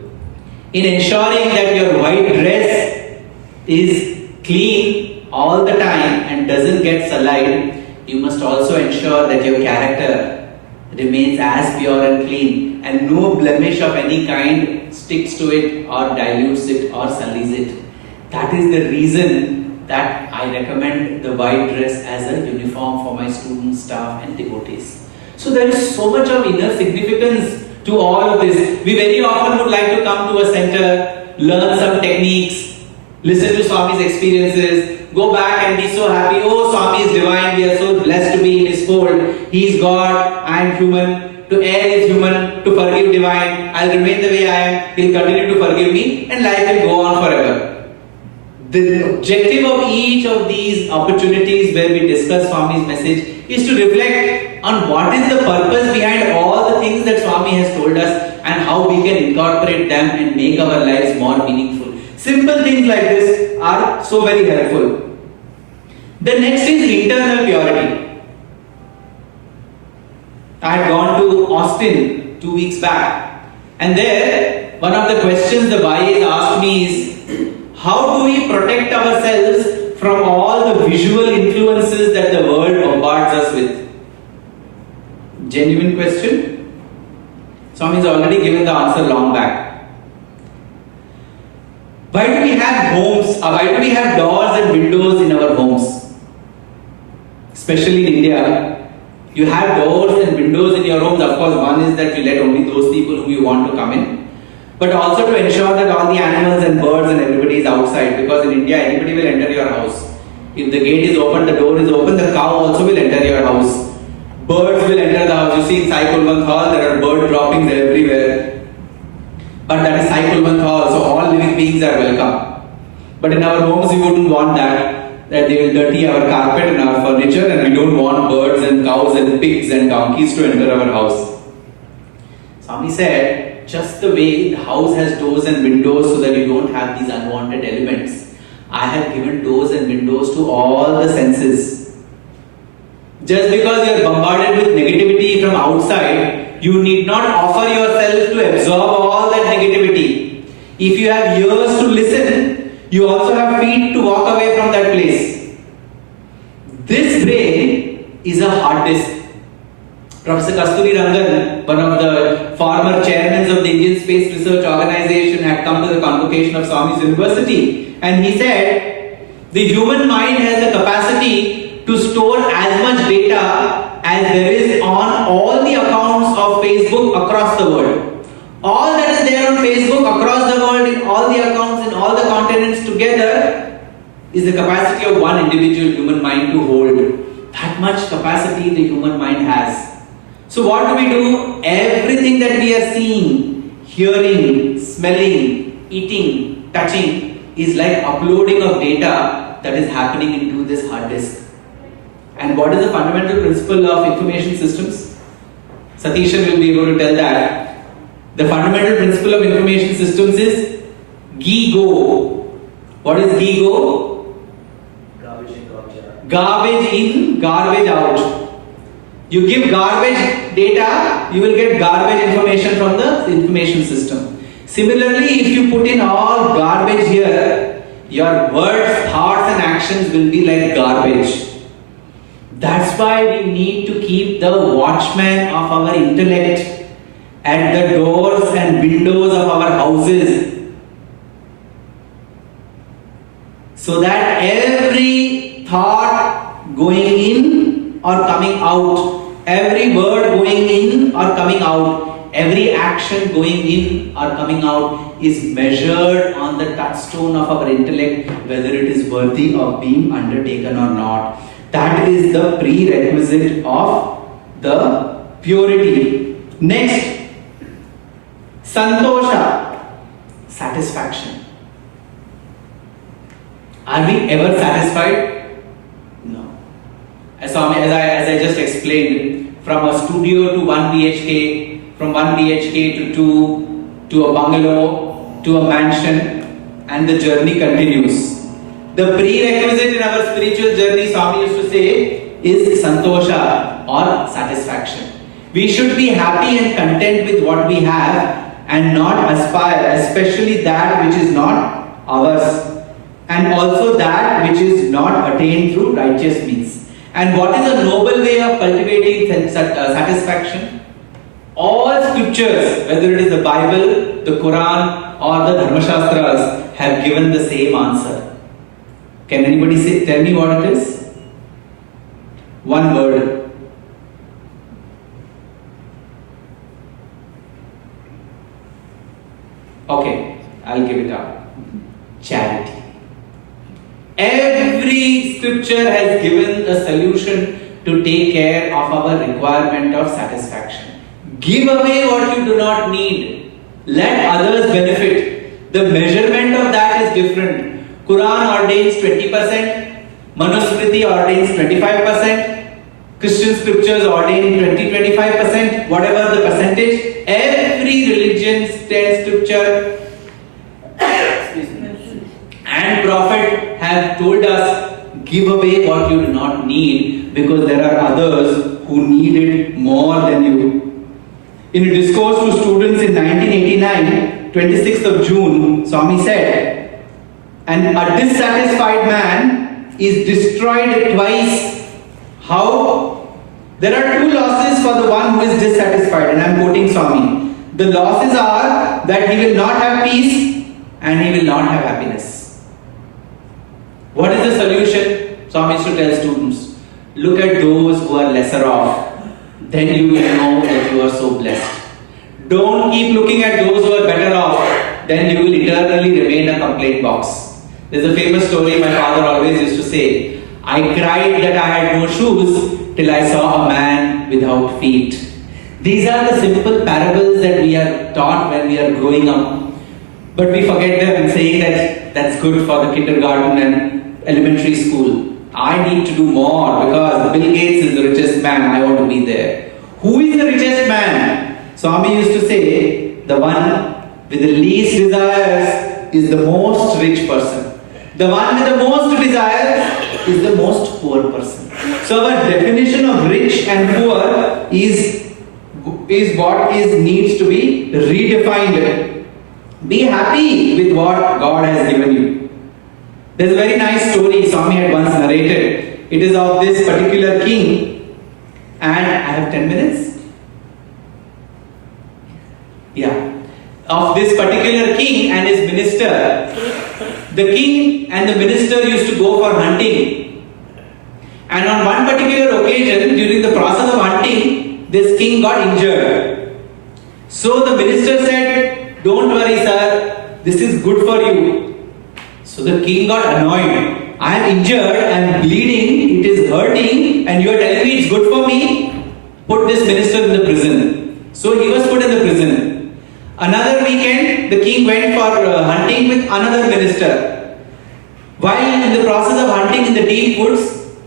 in ensuring that your white dress is clean all the time and doesn't get sullied, you must also ensure that your character remains as pure and clean and no blemish of any kind sticks to it or dilutes it or sullies it. That is the reason that I recommend the white dress as a uniform for my students, staff and devotees. So there is so much of inner significance to all of this. We very often would like to come to a center, learn some techniques, listen to Swami's experiences, go back and be so happy. Oh, Swami is divine, we are so blessed to be in his fold. He is God, I am human. To err is human, to forgive divine. I'll remain the way I am, he'll continue to forgive me, and life will go on forever. The objective of each of these opportunities where we discuss Swami's message is to reflect on what is the purpose behind all the things that Swami has told us and how we can incorporate them and make our lives more meaningful. Simple things like this are so very helpful. The next is internal purity. I had gone to Austin 2 weeks back, and there one of the questions the YAs asked me is, how do we protect ourselves from all the visual influences that the world bombards us with? Genuine question. Swami has already given the answer long back. Why do we have homes? Why do we have doors and windows in our homes? Especially in India. You have doors and windows in your homes. Of course, one is that you let only those people whom you want to come in. But also to ensure that all the animals and birds and everybody is outside. Because in India, anybody will enter your house. If the gate is open, the door is open, the cow also will enter your house. Birds will enter the house. You see in Sai Kulwant Hall, there are bird droppings everywhere. But that is Sai Kulwant Hall, so all living beings are welcome. But in our homes, we wouldn't want that they will dirty our carpet and our furniture, and we don't want birds and cows and pigs and donkeys to enter our house. Swami said, just the way the house has doors and windows so that you don't have these unwanted elements, I have given doors and windows to all the senses. Just because you are bombarded with negativity from outside, you need not offer yourself to absorb all that negativity. If you have ears to listen, you also have feet to walk away from that place. This brain is a hard disk. Professor Kasturi Rangan, one of the former chairmen of the Indian Space Research Organization, had come to the convocation of Swami's University, and he said, the human mind has the capacity to store as much data as there is on all the accounts of Facebook across the world. All that is there on Facebook across the world, in all the accounts, in all the continents together, is the capacity of one individual human mind to hold. That much capacity the human mind has. So what do we do? Everything that we are seeing, hearing, smelling, eating, touching is like uploading of data that is happening into this hard disk. And what is the fundamental principle of information systems? Satishan will be able to tell that. The fundamental principle of information systems is GIGO. What is GIGO? Garbage in, garbage out. Garbage in, garbage out. You give garbage data, you will get garbage information from the information system. Similarly, if you put in all garbage here, your words, thoughts and actions will be like garbage. That's why we need to keep the watchman of our intellect at the doors and windows of our houses, so that every thought going in or coming out, every word going in or coming out, every action going in or coming out is measured on the touchstone of our intellect, whether it is worthy of being undertaken or not. That is the prerequisite of the purity. Next, Santosha, satisfaction. Are we ever satisfied? No. As I just explained, from a studio to 1 BHK, from 1 BHK to 2, to a bungalow, to a mansion, and the journey continues. The prerequisite in our spiritual journey, Swami used to say, is Santosha or satisfaction. We should be happy and content with what we have and not aspire, especially that which is not ours, and also that which is not attained through righteous means. And what is a noble way of cultivating satisfaction? All scriptures, whether it is the Bible, the Quran or the Dharma Shastras, have given the same answer. Can anybody tell me what it is? One word. Okay, I'll give it up. Charity. Every scripture has given a solution to take care of our requirement of satisfaction. Give away what you do not need. Let others benefit. The measurement of that is different. Quran ordains 20%, Manusmriti ordains 25%, Christian scriptures ordain 20-25%, whatever the percentage. Every religion, scripture and prophet have told us, give away what you do not need, because there are others who need it more than you. In a discourse to students in 1989, 26th of June, Swami said, and a dissatisfied man is destroyed twice. How? There are two losses for the one who is dissatisfied, and I am quoting Swami. The losses are that he will not have peace and he will not have happiness. What is the solution? Swami used to tell students, look at those who are lesser off. Then you will know that you are so blessed. Don't keep looking at those who are better off. Then you will eternally remain a complaint box. There's a famous story my father always used to say. I cried that I had no shoes till I saw a man without feet. These are the simple parables that we are taught when we are growing up. But we forget them and saying that that's good for the kindergarten and elementary school. I need to do more because Bill Gates is the richest man. I want to be there. Who is the richest man? Swami used to say, the one with the least desires is the most rich person. The one with the most desires is the most poor person. So our definition of rich and poor is what needs to be redefined. Be happy with what God has given you. There's a very nice story Swami had once narrated. It is of this particular king, and I have 10 minutes. Yeah. Of this particular king and his minister. The king and the minister used to go for hunting. And on one particular occasion, during the process of hunting, this king got injured. So the minister said, don't worry, sir, this is good for you. So the king got annoyed. I am injured, I am bleeding, it is hurting, and you are telling me it's good for me? Put this minister in the prison. So he was put in the prison. Another weekend, the king went for hunting with another minister. While in the process of hunting in the deep woods,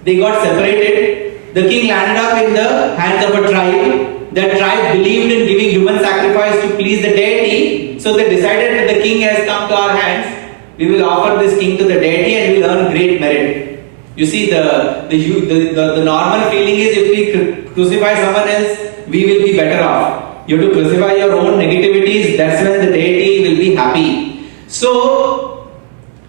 they got separated. The king landed up in the hands of a tribe. That tribe believed in giving human sacrifice to please the deity. So they decided that the king has come to our hands. We will offer this king to the deity and we will earn great merit. You see, the normal feeling is if we crucify someone else, we will be better off. You have to crucify your own negativities, that's when the deity will be happy. So,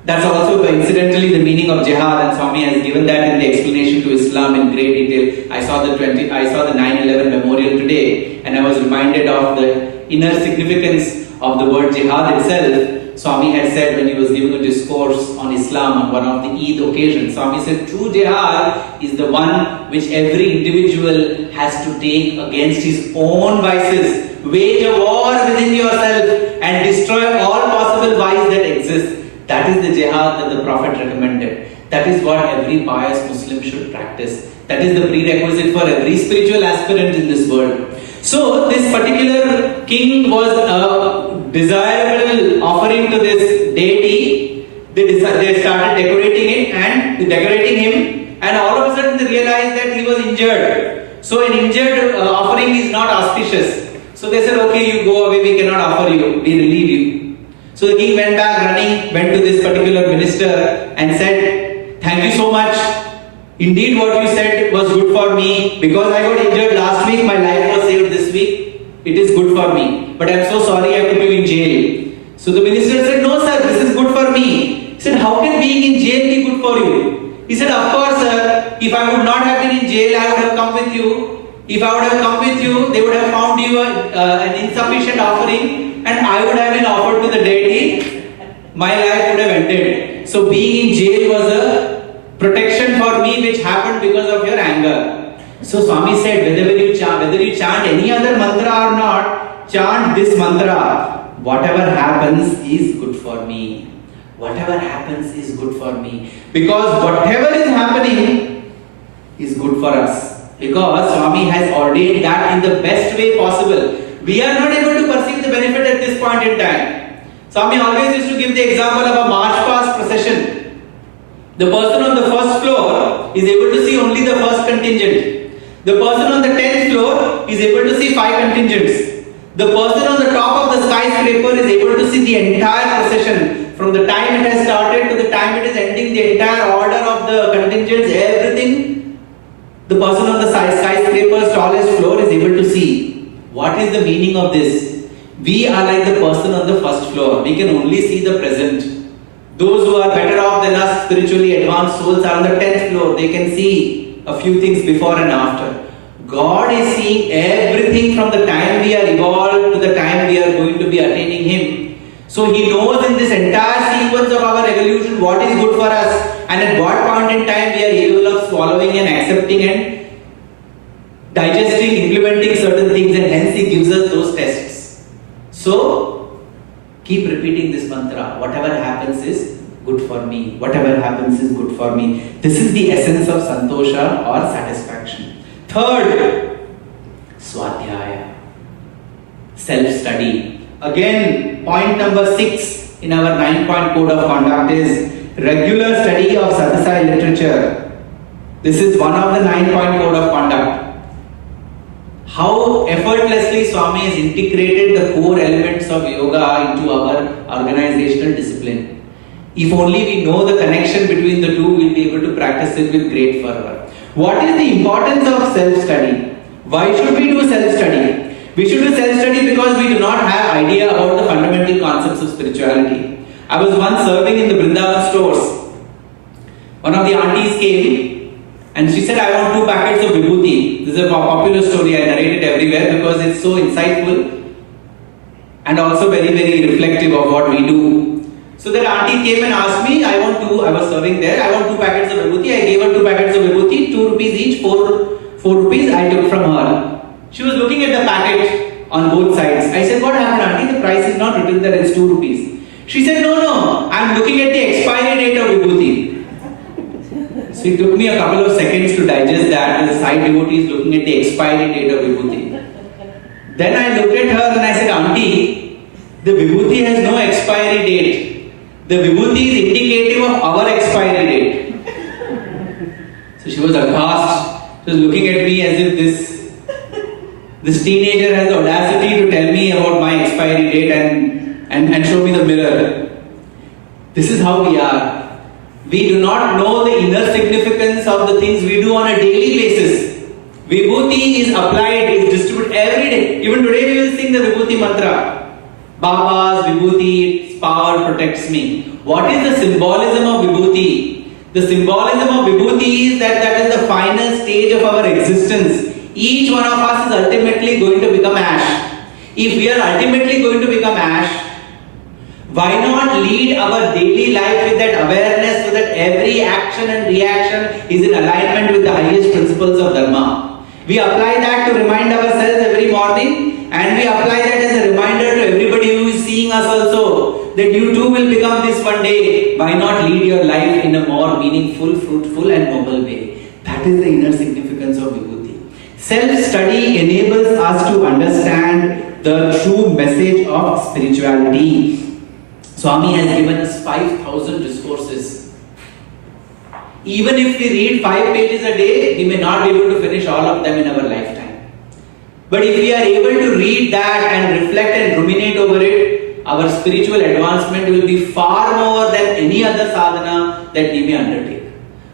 that's also incidentally the meaning of jihad, and Swami has given that in the explanation to Islam in great detail. I saw the 9/11 memorial today, and I was reminded of the inner significance of the word jihad itself. Swami had said when he was giving a discourse on Islam on one of the Eid occasions, Swami said true jihad is the one which every individual has to take against his own vices. Wage a war within yourself and destroy all possible vices that exist. That is the jihad that the Prophet recommended. That is what every pious Muslim should practice. That is the prerequisite for every spiritual aspirant in this world. So this particular king was a desirable offering to this deity. They started decorating him, and all of a sudden they realized that he was injured. So an injured offering is not auspicious. So they said, okay, you go away, we cannot offer you, we relieve you. So the king went back running, went to this particular minister and said, thank you so much. Indeed, what you said was good for me. Because I got injured last week, my life was saved this week. It is good for me. But I am so sorry I put you in jail. So the minister said, no sir, this is good for me. He said, how can being in jail be good for you? He said, of course sir, if I would not have been in jail, I would have come with you. If I would have come with you, they would have found you an insufficient offering, and I would have been offered to the deity. My life would have ended. So being in jail was a protection for me which happened because of your anger. So Swami said, whether you chant any other mantra or not, chant this mantra. Whatever happens is good for me. Whatever happens is good for me. Because whatever is happening is good for us. Because Swami has ordained that in the best way possible. We are not able to perceive the benefit at this point in time. Swami always used to give the example of a march past procession. The person on the first floor is able to see only the first contingent. The person on the 10th floor is able to see 5 contingents. The person on the top of the skyscraper is able to see the entire procession. From the time it has started to the time it is ending, the entire order of the contingents, everything. The person on the skyscraper's tallest floor is able to see. What is the meaning of this? We are like the person on the first floor. We can only see the present. Those who are better off than us, spiritually advanced souls, are on the 10th floor. They can see a few things before and after. God is seeing everything from the time we are evolved to the time we are going to be attaining Him. So He knows in this entire sequence of our evolution what is good for us and at what point in time we are able of swallowing and accepting and digesting, implementing certain things, and hence He gives us those tests. So, keep repeating this mantra. Whatever happens is good for me. Whatever happens is good for me. This is the essence of santosha or satisfaction. Third, swadhyaya. Self-study. Again, point number 6 in our 9-point code of conduct is regular study of Satsai literature. This is one of the 9-point code of conduct. How effortlessly Swami has integrated the core elements of yoga into our organizational discipline. If only we know the connection between the two, we'll be able to practice it with great fervor. What is the importance of self-study? Why should we do self-study? We should do self-study because we do not have idea about the fundamental concepts of spirituality. I was once serving in the Vrindavan stores. One of the aunties came and she said, I want 2 packets of vibhuti. This is a popular story, I narrate it everywhere because it's so insightful and also very, very reflective of what we do. So that auntie came and asked me, I was serving there, I want 2 packets of vibhuti. I gave her 2 packets of vibhuti, 2 rupees each, 4 rupees I took from her. She was looking at the packet on both sides. I said, what happened, auntie? The price is not written there, it's 2 rupees. She said, no, I'm looking at the expiry date of vibhuti. So it took me a couple of seconds to digest that. The side devotee is looking at the expiry date of vibhuti. Then I looked at her and I said, auntie, the vibhuti has no expiry date. The vibhuti is indicative of our expiry date. So she was aghast. She was looking at me as if this teenager has the audacity to tell me about my expiry date and show me the mirror. This is how we are. We do not know the inner significance of the things we do on a daily basis. Vibhuti is applied, is distributed every day. Even today we will sing the Vibhuti mantra. Baba's Vibhuti, its power protects me. What is the symbolism of Vibhuti? The symbolism of Vibhuti is that is the final stage of our existence. Each one of us is ultimately going to become ash. If we are ultimately going to become ash, why not lead our daily life with that awareness so that every action and reaction is in alignment with the highest principles of Dharma? We apply that to remind ourselves every morning, and we apply that as a reminder to everybody who is seeing us also that you too will become this one day. Why not lead your life in a more meaningful, fruitful and noble way? That is the inner significance of Vibhuti. Self-study enables us to understand the true message of spirituality. Swami has given us 5,000 discourses. Even if we read 5 pages a day, we may not be able to finish all of them in our lifetime. But if we are able to read that and reflect and ruminate over it, our spiritual advancement will be far more than any other sadhana that we may undertake.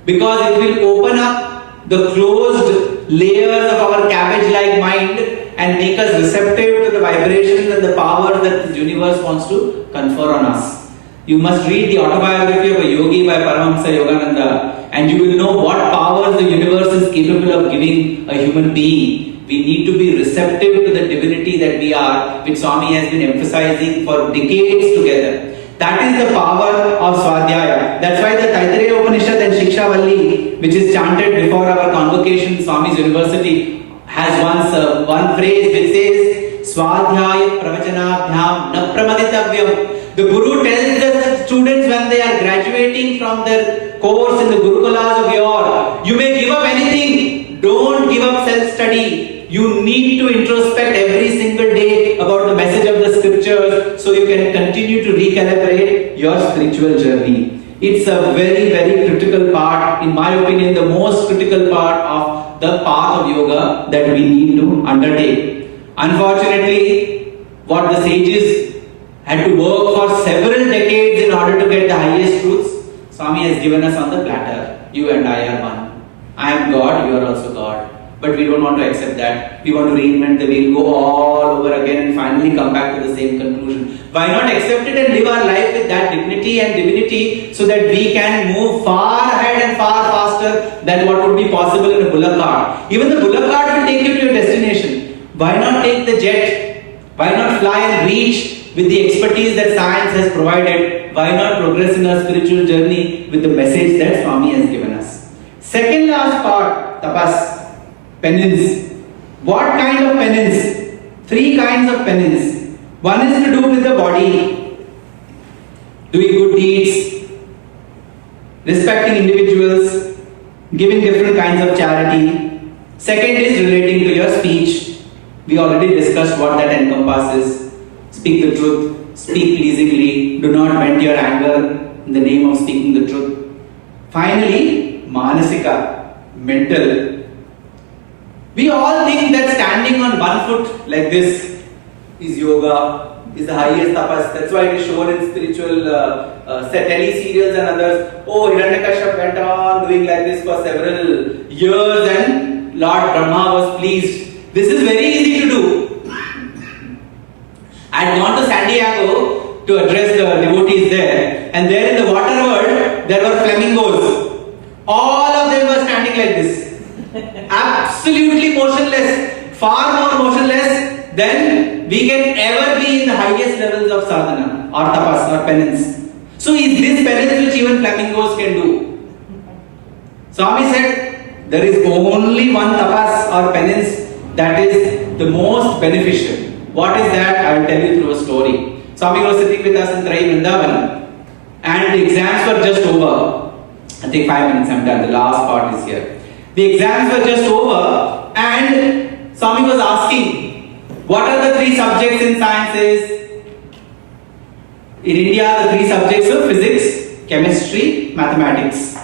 Because it will open up the closed layers of our cabbage-like mind and make us receptive to the vibrations and the power that this universe wants to confer on us. You must read the autobiography of a yogi by Paramahamsa Yogananda and you will know what powers the universe is capable of giving a human being. We need to be receptive to the divinity that we are, which Swami has been emphasizing for decades together. That is the power of Swadhyaya. That's why the Taittiriya Upanishad and Shiksha Valli, which is chanted before our convocation, Swami's University, has one phrase which says, Swadhyaya pravachanabhyam na pramaditavyam. The Guru tells the students when they are graduating from their course in the Gurukulas of yore, you may give up anything, don't give up self-study. You need to introspect every single day about the message of the scriptures so you can continue to recalibrate your spiritual journey. It's a very, very critical part, in my opinion, the most critical part of the path of yoga that we need to undertake. Unfortunately, what the sages had to work for several decades in order to get the highest truths, Swami has given us on the platter. You and I are one. I am God, you are also God. But we don't want to accept that. We want to reinvent the wheel, go all over again and finally come back to the same conclusion. Why not accept it and live our life with that dignity and divinity so that we can move far ahead and far faster than what would be possible in a bullock cart. Even the bullock cart will take you to your destination. Why not take the jet? Why not fly and reach with the expertise that science has provided? Why not progress in our spiritual journey with the message that Swami has given us? Second last part, tapas. Penance. What kind of penance? Three kinds of penance. One is to do with the body, doing good deeds, respecting individuals, giving different kinds of charity. Second is relating to your speech. We already discussed what that encompasses. Speak the truth, speak pleasingly, do not vent your anger in the name of speaking the truth. Finally, manasika, mental. We all think that standing on one foot like this is yoga, is the highest tapas. That's why it is shown in spiritual tele-serials and others. Oh, Hiranyakashipu went on doing like this for several years and Lord Brahma was pleased. This is very easy to do. I had gone to San Diego to address the devotees there, and there in the water world there were flamingos. All of them were standing like this. Absolutely motionless, far more motionless than we can ever be in the highest levels of sadhana or tapas or penance. So is this penance which even flamingos can do? Swami said there is only one tapas or penance that is the most beneficial. What is that? I will tell you through a story. Swami was sitting with us in Trai Vrindavan and the exams were just over. I think 5 minutes I'm done, the last part is here. The exams were just over and Swami was asking, what are the 3 subjects in sciences? In India, the 3 subjects were physics, chemistry, mathematics.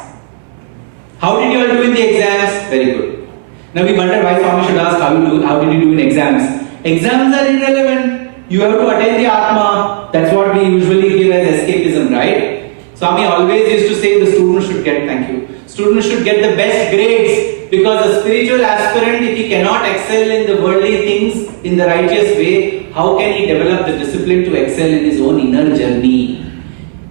How did you all do in the exams? Very good. Now we wonder why Swami should ask how did you do in exams? Exams are irrelevant. You have to attain the Atma. That's what we usually give as escapism, right? Swami always used to say the student should get, students should get the best grades, because a spiritual aspirant, if he cannot excel in the worldly things in the righteous way, how can he develop the discipline to excel in his own inner journey?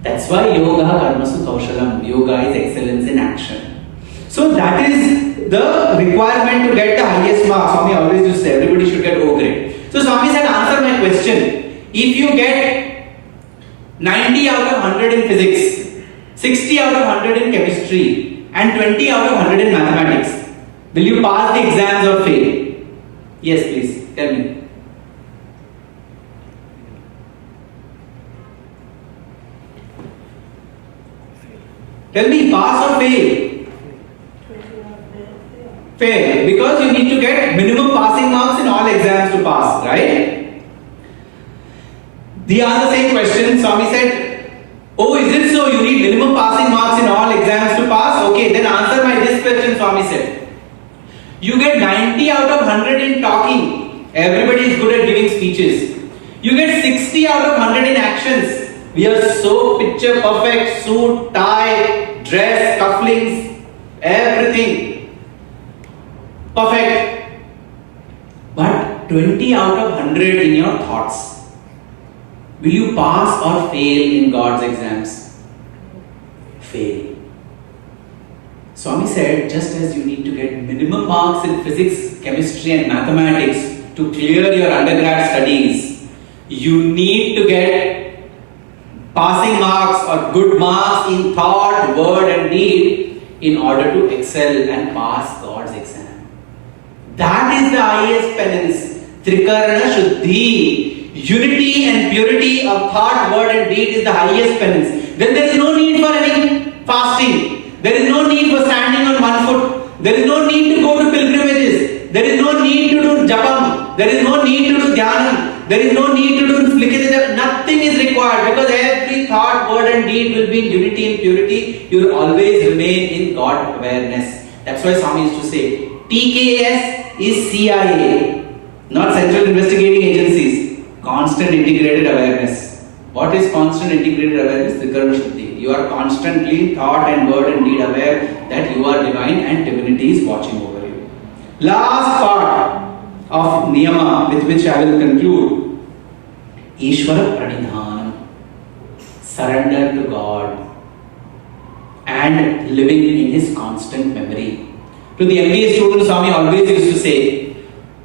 That's why yoga karmasu kaushalam. Yoga is excellence in action. So that is the requirement to get the highest marks. Swami always used to say everybody should get O grade. So Swami said, answer my question. If you get 90 out of 100 in physics, 60 out of 100 in chemistry, and 20 out of 100 in mathematics, will you pass the exams or fail? Yes, please, tell me. Tell me, pass or fail? Fail, because you need to get minimum passing marks in all exams to pass, right? The other same question, Swami said, oh, is it so? You need minimum passing marks in all exams to pass? Okay, then answer my this question, Swami said. You get 90 out of 100 in talking. Everybody is good at giving speeches. You get 60 out of 100 in actions. We are so picture perfect, suit, tie, dress, cufflinks, everything. Perfect. But 20 out of 100 in your thoughts. Will you pass or fail in God's exams? Fail. Swami said, just as you need to get minimum marks in physics, chemistry and mathematics to clear your undergrad studies, you need to get passing marks or good marks in thought, word and deed in order to excel and pass God's exam. That is the highest penance. Trikarana Shuddhi. Unity and purity of thought, word and deed is the highest penance. Then there is no need for any fasting. There is no need for standing on one foot. There is no need to go to pilgrimages. There is no need to do japam. There is no need to do dhyanam. There is no need to do likita. Nothing is required because every thought, word and deed will be in unity and purity. You will always remain in God awareness. That's why Swami used to say, TKS is CIA, not Central Investigating Agencies. Constant integrated awareness. What is constant integrated awareness? Trikarana Shuddhi. You are constantly thought and word and deed aware that you are divine and divinity is watching over you. Last part of Niyama with which I will conclude. Ishvara Pranidhanam. Surrender to God and living in His constant memory. To the MBA students, Swami always used to say,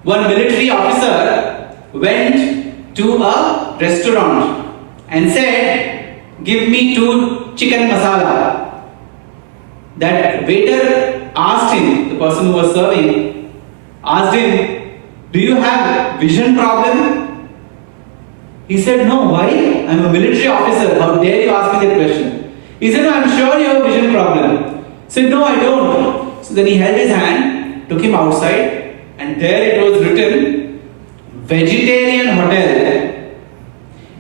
one military officer went to a restaurant and said, give me 2 chicken masala. That waiter asked him, the person who was serving, asked him, do you have vision problem? He said, no, why? I am a military officer, how dare you ask me that question? He said, no, I am sure you have a vision problem. He said, no, I don't. So then he held his hand, took him outside, and there it was written, Vegetarian Hotel.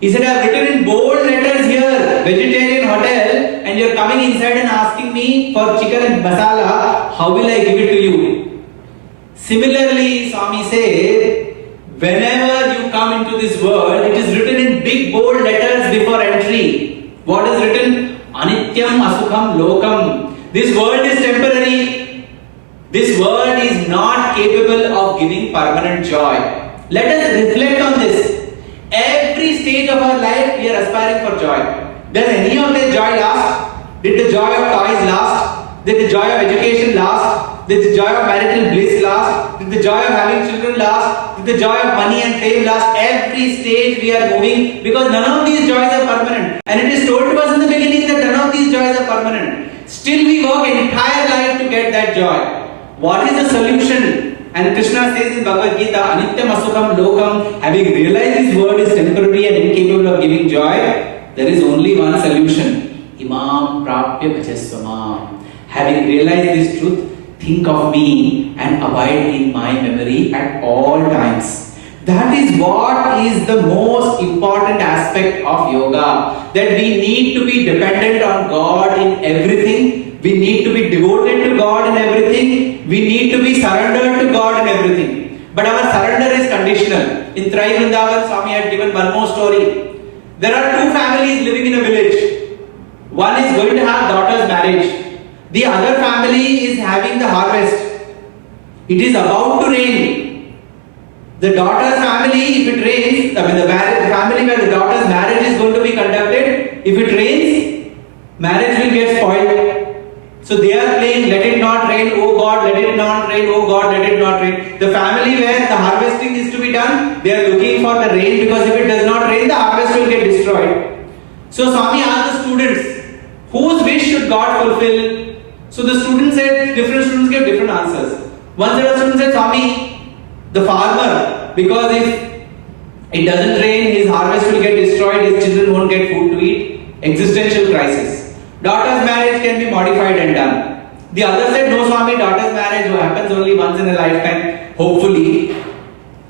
He said, I have written in bold letters here, Vegetarian Hotel, and you are coming inside and asking me for chicken and masala, how will I give it to you? Similarly, Swami said, whenever you come into this world, it is written in big bold letters before entry. What is written? Anityam Asukham Lokam. This world is temporary. This world is not capable of giving permanent joy. Let us reflect on this. Every stage of our life we are aspiring for joy. Does any of that joy last? Did the joy of toys last? Did the joy of education last? Did the joy of marital bliss last? Did the joy of having children last? Did the joy of money and fame last? Every stage we are moving because none of these joys are permanent. And it is told to us in the beginning that none of these joys are permanent. Still we work an entire life to get that joy. What is the solution? And Krishna says in Bhagavad Gita, Anityam Asukham Lokam, having realized this world is temporary and incapable of giving joy, there is only one solution. Imam Prapya Bhajasvamam. Having realized this truth, think of me and abide in my memory at all times. That is what is the most important aspect of yoga. That we need to be dependent on God in everything. We need to be devoted to God in everything. We need to be surrendered to God in everything. But our surrender is conditional. In Trai Vrindavan, Swami had given one more story. There are 2 families living in a village. One is going to have daughter's marriage. The other family is having the harvest. It is about to rain. The daughter's family, if it rains, the family where the daughter's marriage is going to be conducted, if it rains, marriage will get spoiled. So they are playing, let it not rain, oh God, let it not rain, oh God, let it not rain. The family where the harvesting is to be done, they are looking for the rain because if it does not rain, the harvest will get destroyed. So Swami asked the students, whose wish should God fulfill? So the students said, different students gave different answers. One set of students said, Swami, the farmer, because if it doesn't rain, his harvest will get destroyed, his children won't get food to eat. Existential crisis. Daughter's marriage can be modified and done. The other said, no Swami, daughter's marriage happens only once in a lifetime, hopefully.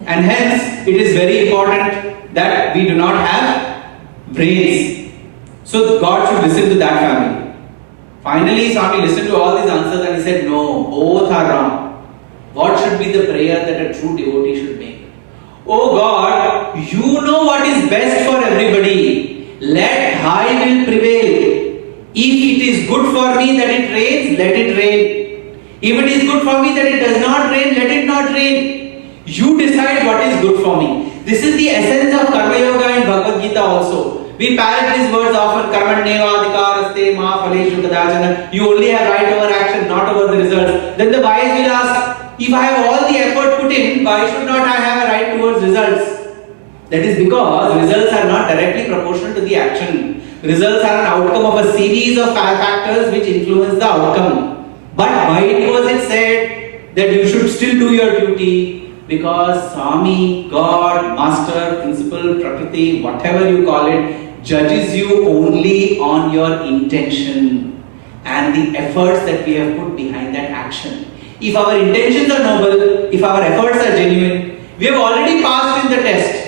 And hence, it is very important that we do not have brains. So God should listen to that family. Finally, Swami listened to all these answers and he said, no, both are wrong. What should be the prayer that a true devotee should make? Oh God, you know what is best for everybody. Let thy will prevail. If it is good for me that it rains, let it rain. If it is good for me that it does not rain, let it not rain. You decide what is good for me. This is the essence of Karma Yoga in Bhagavad Gita also. We parrot these words often, Karmanyevadhikaraste ma phaleshu kadachana. You only have right over action, not over the results. Then the wise will ask, if I have all the effort put in, why should not I have a right towards results? That is because results are not directly proportional to the action. Results are an outcome of a series of factors which influence the outcome. But why was it said that you should still do your duty? Because Swami, God, Master, Principal, Prakriti, whatever you call it, judges you only on your intention and the efforts that we have put behind that action. If our intentions are noble, if our efforts are genuine, we have already passed in the test.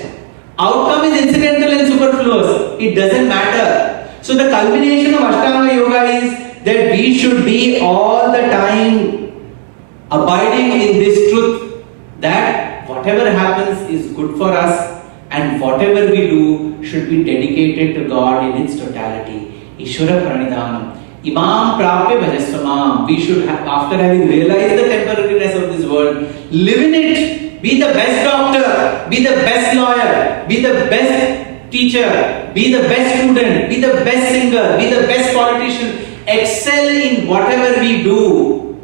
Outcome is incidental and superfluous. It doesn't matter. So the culmination of Ashtanga Yoga is that we should be all the time abiding in this truth that whatever happens is good for us and whatever we do should be dedicated to God in its totality. Ishvara Pranidhanam. Imam Prapya Bhajasvamam. We should have, after having realized the temporariness of this world, live in it. Be the best doctor, be the best lawyer, be the best teacher, be the best student, be the best singer, be the best politician. Excel in whatever we do.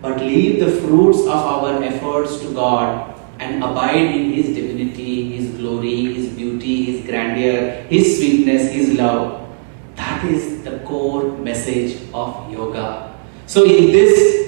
But leave the fruits of our efforts to God and abide in His divinity, His glory, His beauty, His grandeur, His sweetness, His love. That is the core message of yoga. So in this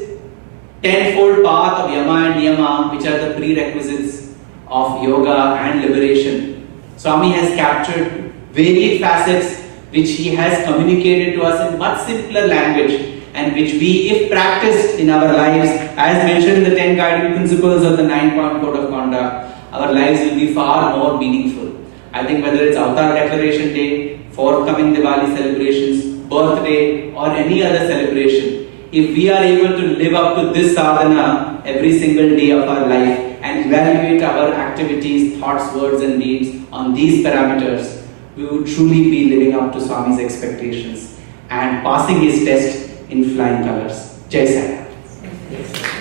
tenfold path of yama and niyama, which are the prerequisites of yoga and liberation, Swami has captured varied facets which he has communicated to us in much simpler language and which we, if practiced in our lives, as mentioned in the 10 guiding principles of the 9-point code of conduct, our lives will be far more meaningful. I think whether it's Avatar Declaration Day, forthcoming Diwali celebrations, birthday or any other celebration, if we are able to live up to this sadhana every single day of our life and evaluate our activities, thoughts, words and deeds on these parameters, we would truly be living up to Swami's expectations and passing his test in flying colors. Jai Sai Ram.